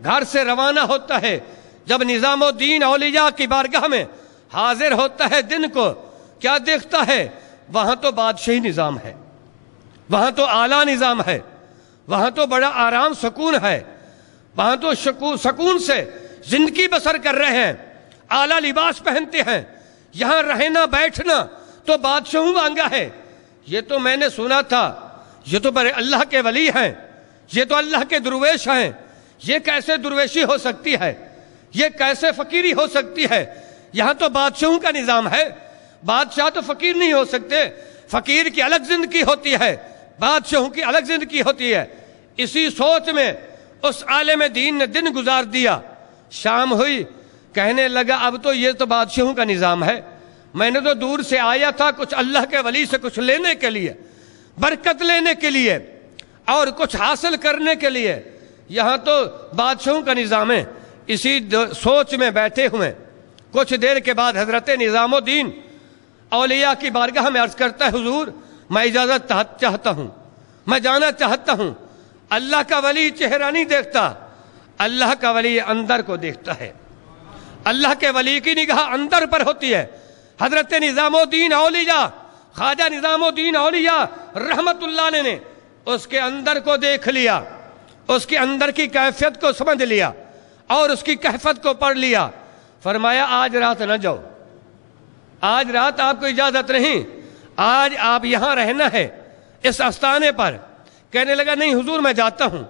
گھر سے روانہ ہوتا ہے، جب نظام الدین اولیاء کی بارگاہ میں حاضر ہوتا ہے دن کو، کیا دیکھتا ہے؟ وہاں تو بادشاہی نظام ہے، وہاں تو اعلیٰ نظام ہے، وہاں تو بڑا آرام سکون ہے، وہاں تو سکون سے زندگی بسر کر رہے ہیں، اعلیٰ لباس پہنتے ہیں۔ یہاں رہنا بیٹھنا تو بادشاہوں وانگا ہے۔ یہ تو میں نے سنا تھا، یہ تو بڑے اللہ کے ولی ہیں، یہ تو اللہ کے درویش ہیں، یہ کیسے درویشی ہو سکتی ہے؟ یہ کیسے فقیری ہو سکتی ہے؟ یہاں تو بادشاہوں کا نظام ہے، بادشاہ تو فقیر نہیں ہو سکتے، فقیر کی الگ زندگی ہوتی ہے، بادشاہوں کی الگ زندگی ہوتی ہے۔ اسی سوچ میں اس عالم دین نے دن گزار دیا، شام ہوئی، کہنے لگا اب تو یہ تو بادشاہوں کا نظام ہے، میں نے تو دور سے آیا تھا کچھ اللہ کے ولی سے کچھ لینے کے لیے، برکت لینے کے لیے اور کچھ حاصل کرنے کے لیے، یہاں تو بادشاہوں کا نظام ہے۔ اسی سوچ میں بیٹھے ہوئے کچھ دیر کے بعد حضرت نظام الدین اولیاء کی بارگاہ میں عرض کرتا ہے، حضور میں اجازت چاہتا ہوں، میں جانا چاہتا ہوں۔ اللہ کا ولی چہرہ نہیں دیکھتا، اللہ کا ولی اندر کو دیکھتا ہے، اللہ کے ولی کی نگاہ اندر پر ہوتی ہے۔ حضرت نظام الدین اولیاء، خواجہ نظام الدین اولیاء رحمت اللہ علیہ نے اس کے اندر کو دیکھ لیا، اس کے اندر کی کیفیت کو سمجھ لیا اور اس کی کیفیت کو پڑھ لیا۔ فرمایا آج رات نہ جاؤ، آج رات آپ کو اجازت نہیں، آج آپ یہاں رہنا ہے اس آستانے پر۔ کہنے لگا نہیں حضور میں جاتا ہوں،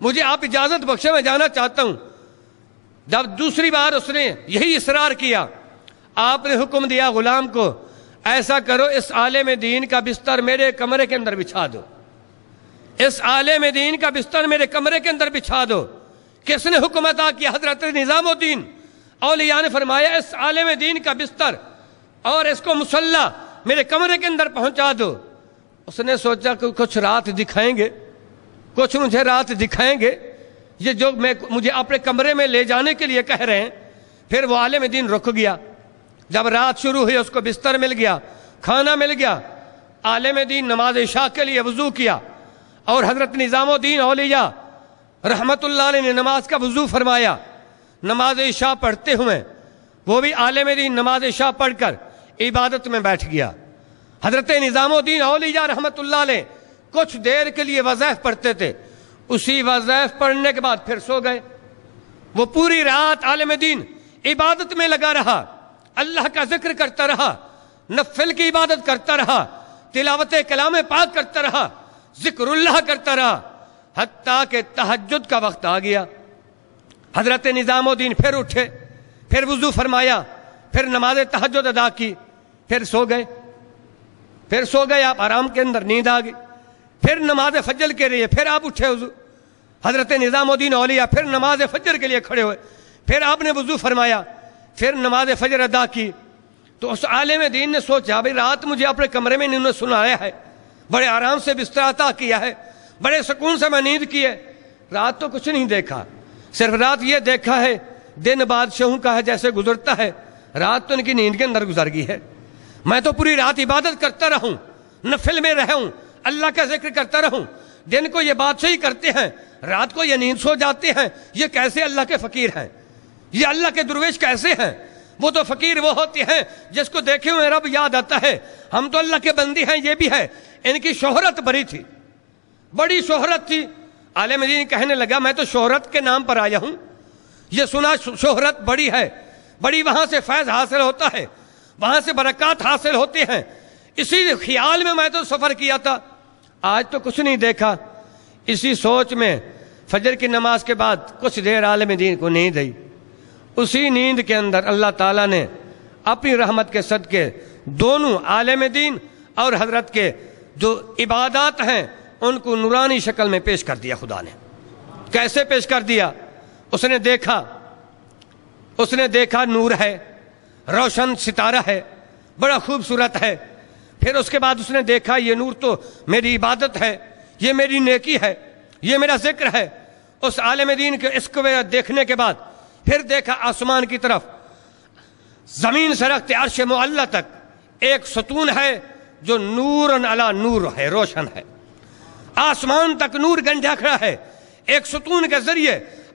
مجھے آپ اجازت بخشے، میں جانا چاہتا ہوں۔ جب دوسری بار اس نے یہی اصرار کیا، آپ نے حکم دیا غلام کو، ایسا کرو اس عالم دین کا بستر میرے کمرے کے اندر بچھا دو، اس عالم دین کا بستر میرے کمرے کے اندر بچھا دو۔ کس نے حکم عطا کیا؟ حضرت نظام الدین اولیاء نے فرمایا اس عالم دین کا بستر اور اس کو مصلی میرے کمرے کے اندر پہنچا دو۔ اس نے سوچا کہ کچھ رات دکھائیں گے، کچھ مجھے رات دکھائیں گے، یہ جو مجھے اپنے کمرے میں لے جانے کے لیے کہہ رہے ہیں۔ پھر وہ عالم دین رک گیا، جب رات شروع ہوئی اس کو بستر مل گیا، کھانا مل گیا، عالم دین نماز عشاء کے لیے وضو کیا، اور حضرت نظام الدین اولیاء رحمت اللہ علیہ نے نماز کا وضو فرمایا۔ نماز عشاء پڑھتے ہوئے وہ بھی عالم دین نماز عشاء پڑھ کر عبادت میں بیٹھ گیا۔ حضرت نظام الدین اولیاء رحمت اللہ علیہ کچھ دیر کے لیے وظائف پڑھتے تھے، اسی وظائف پڑھنے کے بعد پھر سو گئے۔ وہ پوری رات عالم دین عبادت میں لگا رہا، اللہ کا ذکر کرتا رہا، نفل کی عبادت کرتا رہا، تلاوت کلام پاک کرتا رہا، ذکر اللہ کرتا رہا، حتیٰ کہ تہجد کا وقت آ گیا۔ حضرت نظام الدین پھر اٹھے، پھر وضو فرمایا، پھر نماز تہجد ادا کی، پھر سو گئے آپ آرام کے اندر، نیند آ گئی۔ پھر نماز فجر کے لیے پھر آپ اٹھے حضور، حضرت نظام الدین اولیاء پھر نماز فجر کے لیے کھڑے ہوئے، پھر آپ نے وضو فرمایا، پھر نماز فجر ادا کی۔ تو اس عالم دین نے سوچا بھئی رات مجھے اپنے کمرے میں انہوں نے سنایا ہے، بڑے آرام سے بستر عطا کیا ہے، بڑے سکون سے میں نیند کی ہے، رات تو کچھ نہیں دیکھا، صرف رات یہ دیکھا ہے دن بادشاہوں کا ہے جیسے گزرتا ہے، رات تو ان کی نیند کے اندر گزر گئی ہے۔ میں تو پوری رات عبادت کرتا رہوں، نفل میں رہوں، اللہ کا ذکر کرتا رہوں، دن کو یہ بادشاہی کرتے ہیں، رات کو یہ نیند سو جاتے ہیں، یہ کیسے اللہ کے فقیر ہیں، یہ اللہ کے درویش کیسے ہیں؟ وہ تو فقیر وہ ہوتے ہیں جس کو دیکھے ہوئے رب یاد آتا ہے، ہم تو اللہ کے بندے ہیں، یہ بھی ہے۔ ان کی شہرت بڑی تھی، بڑی شہرت تھی۔ عالم دین کہنے لگا میں تو شہرت کے نام پر آیا ہوں، یہ سنا شہرت بڑی ہے، بڑی وہاں سے فیض حاصل ہوتا ہے، وہاں سے برکات حاصل ہوتے ہیں، اسی خیال میں تو سفر کیا تھا، آج تو کچھ نہیں دیکھا۔ اسی سوچ میں فجر کی نماز کے بعد کچھ دیر عالم دین کو نیند آئی، اسی نیند کے اندر اللہ تعالیٰ نے اپنی رحمت کے صدقے دونوں عالم دین اور حضرت کے جو عبادات ہیں ان کو نورانی شکل میں پیش کر دیا خدا نے۔ کیسے پیش کر دیا؟ اس نے دیکھا نور ہے، روشن ستارہ ہے، بڑا خوبصورت ہے۔ پھر اس کے بعد اس نے دیکھا یہ نور تو میری عبادت ہے، یہ میری نیکی ہے، یہ میرا ذکر ہے۔ اس عالم دین کے اس کو دیکھنے کے بعد پھر دیکھا آسمان کی طرف، زمین سے رکھتے عرش معلی تک ایک ستون ہے جو نورن علی نور ہے، روشن ہے، آسمان تک نور گنجا کھڑا ہے۔ ایک ستون کے ذریعے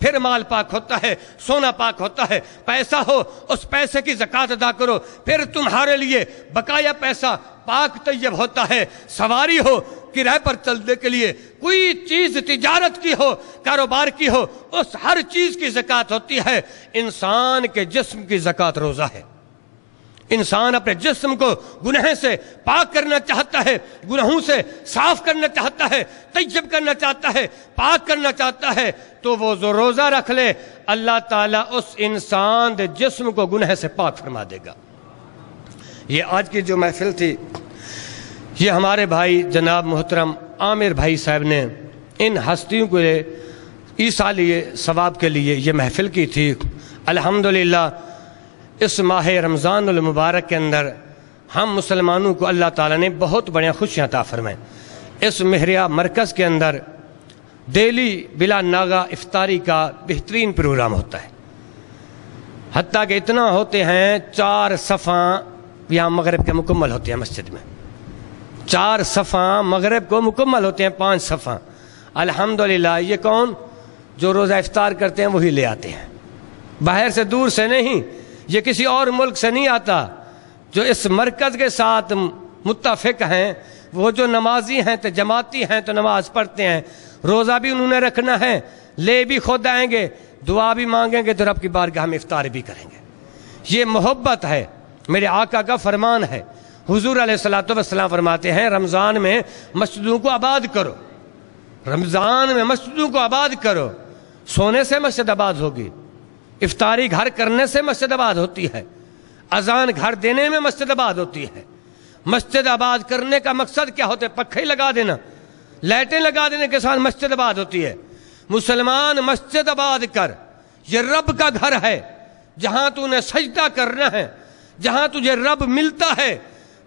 پھر مال پاک ہوتا ہے، سونا پاک ہوتا ہے، پیسہ ہو اس پیسے کی زکوٰۃ ادا کرو، پھر تمہارے لیے بقایا پیسہ پاک طیب ہوتا ہے۔ سواری ہو کرائے پر چلنے کے لیے، کوئی چیز تجارت کی ہو، کاروبار کی ہو، اس ہر چیز کی زکوٰۃ ہوتی ہے۔ انسان کے جسم کی زکوٰۃ روزہ ہے۔ انسان اپنے جسم کو گناہ سے پاک کرنا چاہتا ہے، گناہوں سے صاف کرنا چاہتا ہے، طیب کرنا چاہتا ہے، پاک کرنا چاہتا ہے، تو وہ جو روزہ رکھ لے اللہ تعالیٰ اس انسان دے جسم کو گناہ سے پاک فرما دے گا۔ یہ آج کی جو محفل تھی، یہ ہمارے بھائی جناب محترم عامر بھائی صاحب نے ان ہستیوں کو عیسائی ثواب کے لیے یہ محفل کی تھی۔ الحمدللہ اس ماہ رمضان المبارک کے اندر ہم مسلمانوں کو اللہ تعالیٰ نے بہت بڑی خوشیاں عطا فرمائیں۔ اس مہریہ مرکز کے اندر ڈیلی بلا ناغہ افطاری کا بہترین پروگرام ہوتا ہے، حتیٰ کہ اتنا ہوتے ہیں 4 صفاں یہاں مغرب کے مکمل ہوتے ہیں مسجد میں، 4 صفاں مغرب کو مکمل ہوتے ہیں، 5 صفاں۔ الحمدللہ یہ کون جو روزہ افطار کرتے ہیں وہی لے آتے ہیں، باہر سے دور سے نہیں، یہ کسی اور ملک سے نہیں آتا۔ جو اس مرکز کے ساتھ متفق ہیں، وہ جو نمازی ہیں تو جماعتی ہیں تو نماز پڑھتے ہیں، روزہ بھی انہوں نے رکھنا ہے، لے بھی خود آئیں گے، دعا بھی مانگیں گے تو رب کی بارگاہ میں افطار بھی کریں گے۔ یہ محبت ہے، میرے آقا کا فرمان ہے۔ حضور علیہ الصلوۃ والسلام فرماتے ہیں رمضان میں مسجدوں کو آباد کرو، رمضان میں مسجدوں کو آباد کرو۔ سونے سے مسجد آباد ہوگی، افطاری گھر کرنے سے مسجد آباد ہوتی ہے، اذان گھر دینے میں مسجد آباد ہوتی ہے۔ مسجد آباد کرنے کا مقصد کیا ہوتا ہے؟ پکھے لگا دینا، لائٹیں لگا دینے کے ساتھ مسجد آباد ہوتی ہے۔ مسلمان مسجد آباد کر، یہ رب کا گھر ہے جہاں تو نے سجدہ کرنا ہے، جہاں تجھے رب ملتا ہے،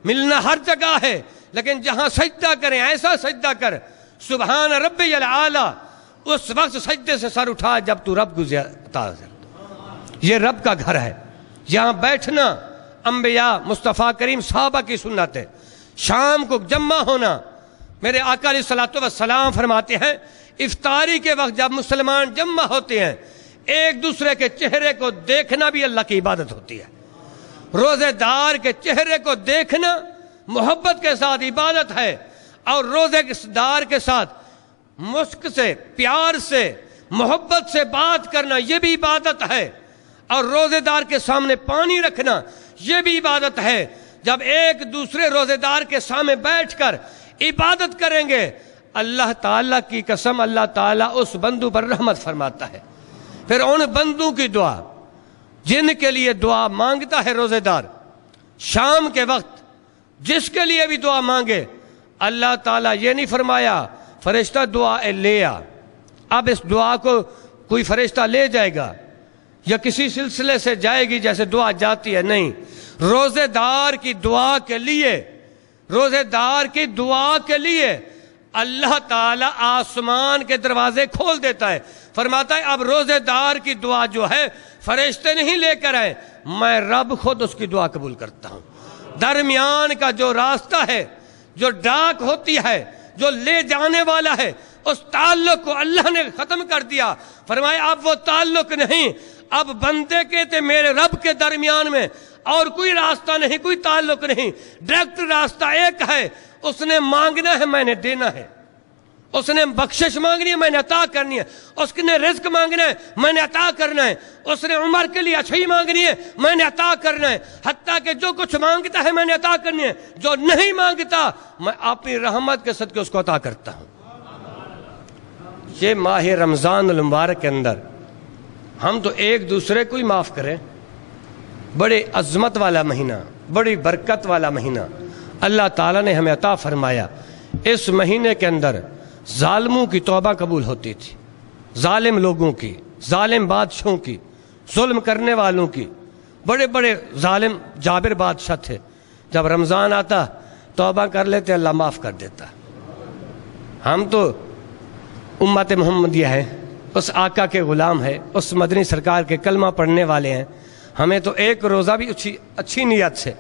ملنا ہر جگہ ہے، لیکن جہاں سجدہ کریں ایسا سجدہ کر سبحان ربی الاعلیٰ، اس وقت سجدے سے سر اٹھا جب تو رب کو یہ رب کا گھر ہے۔ یہاں بیٹھنا انبیاء مصطفیٰ کریم صحابہ کی سنت ہے، شام کو جمع ہونا۔ میرے آقا علیہ الصلوۃ والسلام فرماتے ہیں افطاری کے وقت جب مسلمان جمع ہوتے ہیں ایک دوسرے کے چہرے کو دیکھنا بھی اللہ کی عبادت ہوتی ہے۔ روزے دار کے چہرے کو دیکھنا محبت کے ساتھ عبادت ہے، اور روزے دار کے ساتھ مسک سے، پیار سے، محبت سے بات کرنا یہ بھی عبادت ہے، اور روزے دار کے سامنے پانی رکھنا یہ بھی عبادت ہے۔ جب ایک دوسرے روزے دار کے سامنے بیٹھ کر عبادت کریں گے اللہ تعالیٰ کی قسم اللہ تعالیٰ اس بندوں پر رحمت فرماتا ہے۔ پھر ان بندوں کی دعا جن کے لیے دعا مانگتا ہے روزے دار، شام کے وقت جس کے لیے بھی دعا مانگے، اللہ تعالیٰ یہ نہیں فرمایا فرشتہ دعا لے آ، اب اس دعا کو کوئی فرشتہ لے جائے گا یا کسی سلسلے سے جائے گی جیسے دعا جاتی ہے، نہیں، روزے دار کی دعا کے لیے، روزے دار کی دعا کے لیے اللہ تعالیٰ آسمان کے دروازے کھول دیتا ہے، فرماتا ہے اب روزے دار کی دعا جو ہے فرشتے نہیں لے کر آئے، میں رب خود اس کی دعا قبول کرتا ہوں۔ درمیان کا جو راستہ ہے، جو ڈاک ہوتی ہے، جو لے جانے والا ہے، اس تعلق کو اللہ نے ختم کر دیا۔ فرمایا اب وہ تعلق نہیں، اب بندے کے تے میرے رب کے درمیان میں اور کوئی راستہ نہیں، کوئی تعلق نہیں، ڈائریکٹ راستہ ایک ہے، اس نے مانگنا ہے میں نے دینا ہے، اس نے بخشش مانگنی ہے میں نے عطا کرنی ہے، اس نے رزق مانگنا ہے میں نے عطا کرنا ہے، اس نے عمر کے لیے اچھائی مانگنی ہے میں نے عطا کرنا ہے، حتیٰ کہ جو کچھ مانگتا ہے میں نے عطا کرنی ہے، جو نہیں مانگتا میں اپنی رحمت کے صدقے اس کو عطا کرتا ہوں۔ یہ ماہ رمضان المبارک کے اندر ہم تو ایک دوسرے کو ہی معاف کریں، بڑے عظمت والا مہینہ، بڑی برکت والا مہینہ اللہ تعالیٰ نے ہمیں عطا فرمایا۔ اس مہینے کے اندر ظالموں کی توبہ قبول ہوتی تھی، ظالم لوگوں کی، ظالم بادشاہوں کی، ظلم کرنے والوں کی۔ بڑے بڑے ظالم جابر بادشاہ تھے، جب رمضان آتا توبہ کر لیتے اللہ معاف کر دیتا۔ ہم تو امت محمدیہ ہیں، اس آقا کے غلام ہیں، اس مدنی سرکار کے کلمہ پڑھنے والے ہیں، ہمیں تو ایک روزہ بھی اچھی نیت سے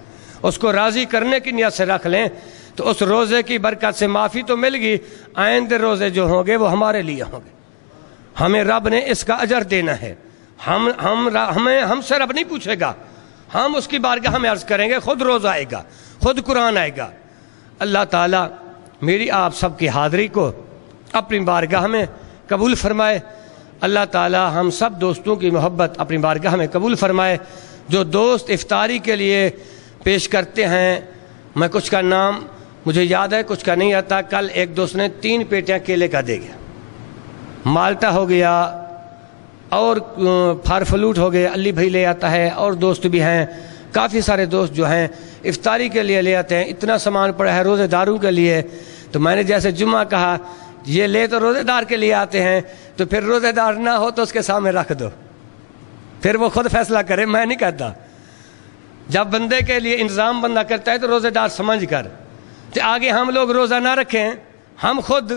اس کو راضی کرنے کی نیت سے رکھ لیں تو اس روزے کی برکت سے معافی تو مل گی، آئندہ روزے جو ہوں گے وہ ہمارے لیے ہوں گے۔ ہمیں رب نے اس کا اجر دینا ہے. ہم سے رب نہیں پوچھے گا, ہم اس کی بارگاہ میں عرض کریں گے. خود روزہ آئے گا, خود قرآن آئے گا. اللہ تعالیٰ میری آپ سب کی حاضری کو اپنی بارگاہ میں قبول فرمائے. اللہ تعالیٰ ہم سب دوستوں کی محبت اپنی بارگاہ میں قبول فرمائے. جو دوست افطاری کے لیے پیش کرتے ہیں, میں کچھ کا نام مجھے یاد ہے, کچھ کا نہیں آتا. کل ایک دوست نے 3 پیٹیاں کیلے کا دے گیا, مالٹا ہو گیا اور پھار فلوٹ ہو گئے, علی بھائی لے آتا ہے, اور دوست بھی ہیں کافی سارے دوست جو ہیں افطاری کے لیے لے آتے ہیں. اتنا سامان پڑا ہے روزے داروں کے لیے. تو میں نے جیسے جمعہ کہا یہ لے تو روزے دار کے لیے آتے ہیں, تو پھر روزے دار نہ ہو تو اس کے سامنے رکھ دو, پھر وہ خود فیصلہ کرے, میں نہیں کہتا. جب بندے کے لیے انتظام بندہ کرتا ہے تو روزے دار سمجھ کر, تو آگے ہم لوگ روزہ نہ رکھیں ہم خود,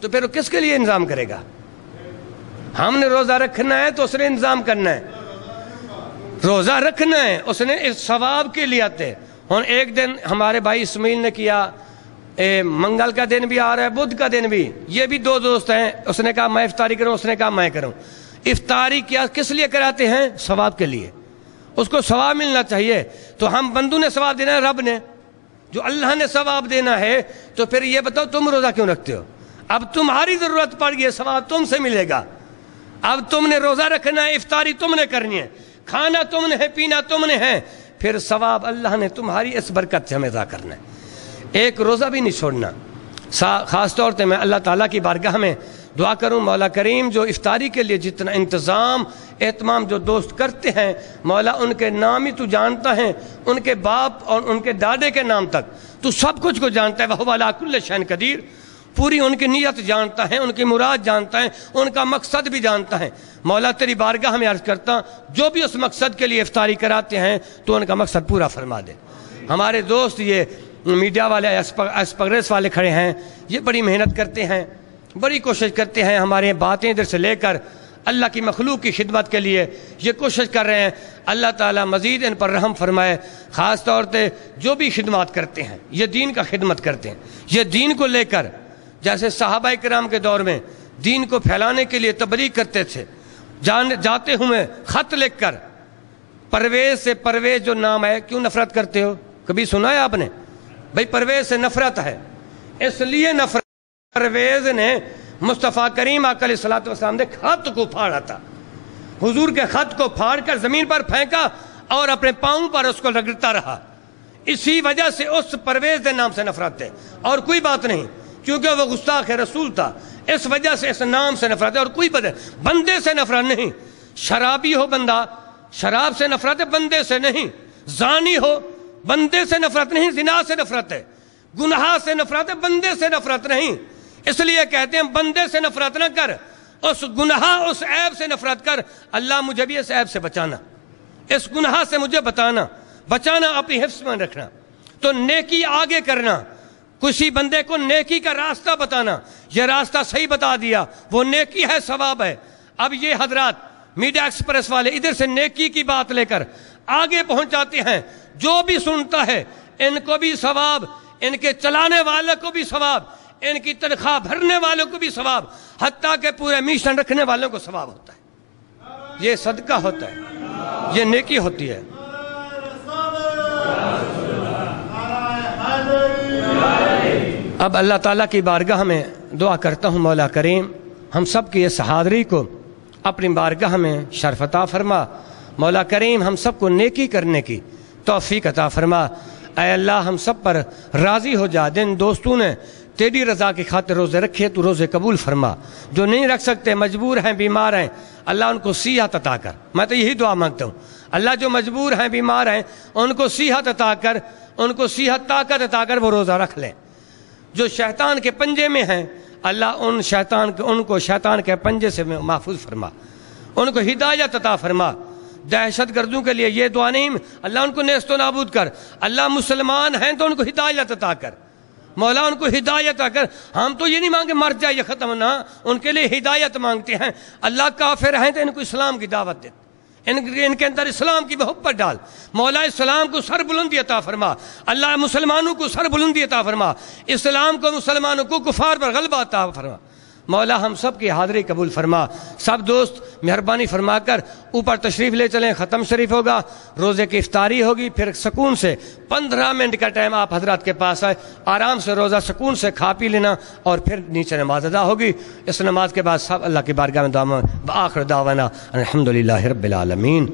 تو پھر وہ کس کے لیے انتظام کرے گا؟ ہم نے روزہ رکھنا ہے تو اس نے انتظام کرنا ہے. روزہ رکھنا ہے اس نے اس ثواب کے لیے آتے. اور ایک دن ہمارے بھائی اسماعیل نے کیا, منگل کا دن بھی آ رہا ہے, بدھ کا دن بھی, یہ بھی 2 دوست ہیں. اس نے کہا میں افطاری کروں, اس نے کہا میں کروں. افطاری کیا کس لیے کراتے ہیں؟ ثواب کے لیے. اس کو ثواب ملنا چاہیے. تو ہم بندوں نے ثواب دینا ہے, رب نے جو اللہ نے ثواب دینا ہے. تو پھر یہ بتاؤ تم روزہ کیوں رکھتے ہو؟ اب تمہاری ضرورت پڑ گئی, ثواب تم سے ملے گا. اب تم نے روزہ رکھنا ہے, افطاری تم نے کرنی ہے, کھانا تم نے ہے, پینا تم نے ہے, پھر ثواب اللہ نے تمہاری اس برکت سے ہمیں عطا کرنا ہے. ایک روزہ بھی نہیں چھوڑنا. خاص طور پہ میں اللہ تعالیٰ کی بارگاہ میں دعا کروں, مولا کریم جو افطاری کے لیے جتنا انتظام اہتمام جو دوست کرتے ہیں, مولا ان کے نام ہی تو جانتا ہے, ان کے باپ اور ان کے دادے کے نام تک تو سب کچھ کو جانتا ہے. وَهُوَ عَلَىٰ كُلِّ شَيْءٍ قَدِيرٌ. پوری ان کی نیت جانتا ہے, ان کی مراد جانتا ہے, ان کا مقصد بھی جانتا ہے. مولا تیری بارگاہ میں عرض کرتا جو بھی اس مقصد کے لیے افطاری کراتے ہیں تو ان کا مقصد پورا فرما دے. ہمارے دوست یہ میڈیا والے ایسپگریس والے کھڑے ہیں, یہ بڑی محنت کرتے ہیں, بڑی کوشش کرتے ہیں, ہمارے باتیں ادھر سے لے کر اللہ کی مخلوق کی خدمت کے لیے یہ کوشش کر رہے ہیں. اللہ تعالیٰ مزید ان پر رحم فرمائے. خاص طور پہ جو بھی خدمات کرتے ہیں, یہ دین کا خدمت کرتے ہیں, یہ دین کو لے کر, جیسے صحابہ کرام کے دور میں دین کو پھیلانے کے لیے تبلیغ کرتے تھے, جاتے ہوئے خط لکھ کر. پرویز سے, پرویز جو نام ہے, کیوں نفرت کرتے ہو؟ کبھی سنا ہے آپ نے؟ بھائی پرویز سے نفرت ہے, اس لیے نفرت. پرویز نے مصطفیٰ کریم آقا علیہ الصلوۃ والسلام نے خط کو پھاڑا تھا, حضور کے خط کو پھاڑ کر زمین پر پھینکا اور اپنے پاؤں پر اس کو رگڑتا رہا. اسی وجہ سے اس پرویز کے نام سے نفرت ہے, اور کوئی بات نہیں, کیونکہ وہ گستاخ رسول تھا, اس وجہ سے اس نام سے نفرت ہے, اور کوئی بندے سے نفرت نہیں. شرابی ہو بندہ, شراب سے نفرت ہے, بندے سے نہیں. زانی ہو, بندے سے نفرت نہیں, زنا سے نفرت ہے. گناہ سے نفرت ہے, بندے سے نفرت نہیں. اس لیے کہتے ہیں بندے سے نفرت نہ کر, اس گناہ اس عیب سے نفرت کر. اللہ مجھے بھی اس عیب سے بچانا, اس گناہ سے مجھے بچانا, اپنی حفظ میں رکھنا. تو نیکی آگے کرنا, کسی بندے کو نیکی کا راستہ بتانا, یہ راستہ صحیح بتا دیا, وہ نیکی ہے, ثواب ہے. اب یہ حضرات میڈیا ایکسپریس والے ادھر سے نیکی کی بات لے کر آگے پہنچاتے ہیں. جو بھی سنتا ہے ان کو بھی ثواب, ان کے چلانے والوں کو بھی ثواب, ان کی تنخواہ بھرنے والوں کو بھی ثواب, حتیٰ کہ پورے میشن رکھنے والوں کو ثواب ہوتا ہے. یہ صدقہ ہوتا ہے, یہ نیکی ہوتی ہے. اب اللہ تعالیٰ کی بارگاہ میں دعا کرتا ہوں, مولا کریم ہم سب کی اس حاضری کو اپنی بارگاہ میں شرف عطا فرما. مولا کریم ہم سب کو نیکی کرنے کی توفیق عطا فرما. اے اللہ ہم سب پر راضی ہو جا. جن دوستوں نے تیری رضا کی خاطر روزے رکھے تو روزے قبول فرما. جو نہیں رکھ سکتے, مجبور ہیں, بیمار ہیں, اللہ ان کو صحت عطا کر. میں تو یہی دعا مانگتا ہوں, اللہ جو مجبور ہیں, بیمار ہیں, ان کو صحت عطا کر, ان کو صحت طاقت عطا کر وہ روزہ رکھ لیں. جو شیطان کے پنجے میں ہیں, اللہ ان کو شیطان کے پنجے سے محفوظ فرما, ان کو ہدایت عطا فرما. دہشت گردوں کے لیے یہ دعا نہیں, اللہ ان کو نیست و نابود کر. اللہ مسلمان ہیں تو ان کو ہدایت عطا کر, مولا ان کو ہدایت عطا کر. ہم تو یہ نہیں مانگے مر جائے یہ ختم نہ, ان کے لیے ہدایت مانگتے ہیں. اللہ کافر ہیں تو ان کو اسلام کی دعوت دے, ان کے اندر اسلام کی محبت ڈال. مولا اسلام کو سر بلندی عطا فرما. اللہ مسلمانوں کو سر بلندی عطا فرما. اسلام کو, مسلمانوں کو کفار پر غلبہ عطا فرما. مولا ہم سب کی حاضری قبول فرما. سب دوست مہربانی فرما کر اوپر تشریف لے چلیں. ختم شریف ہوگا, روزے کی افطاری ہوگی, پھر سکون سے 15 منٹ کا ٹائم آپ حضرات کے پاس آئے, آرام سے روزہ سکون سے کھا پی لینا, اور پھر نیچے نماز ادا ہوگی. اس نماز کے بعد سب اللہ کی بارگاہ میں دعا. آخر دعوانا الحمدللہ رب العالمین.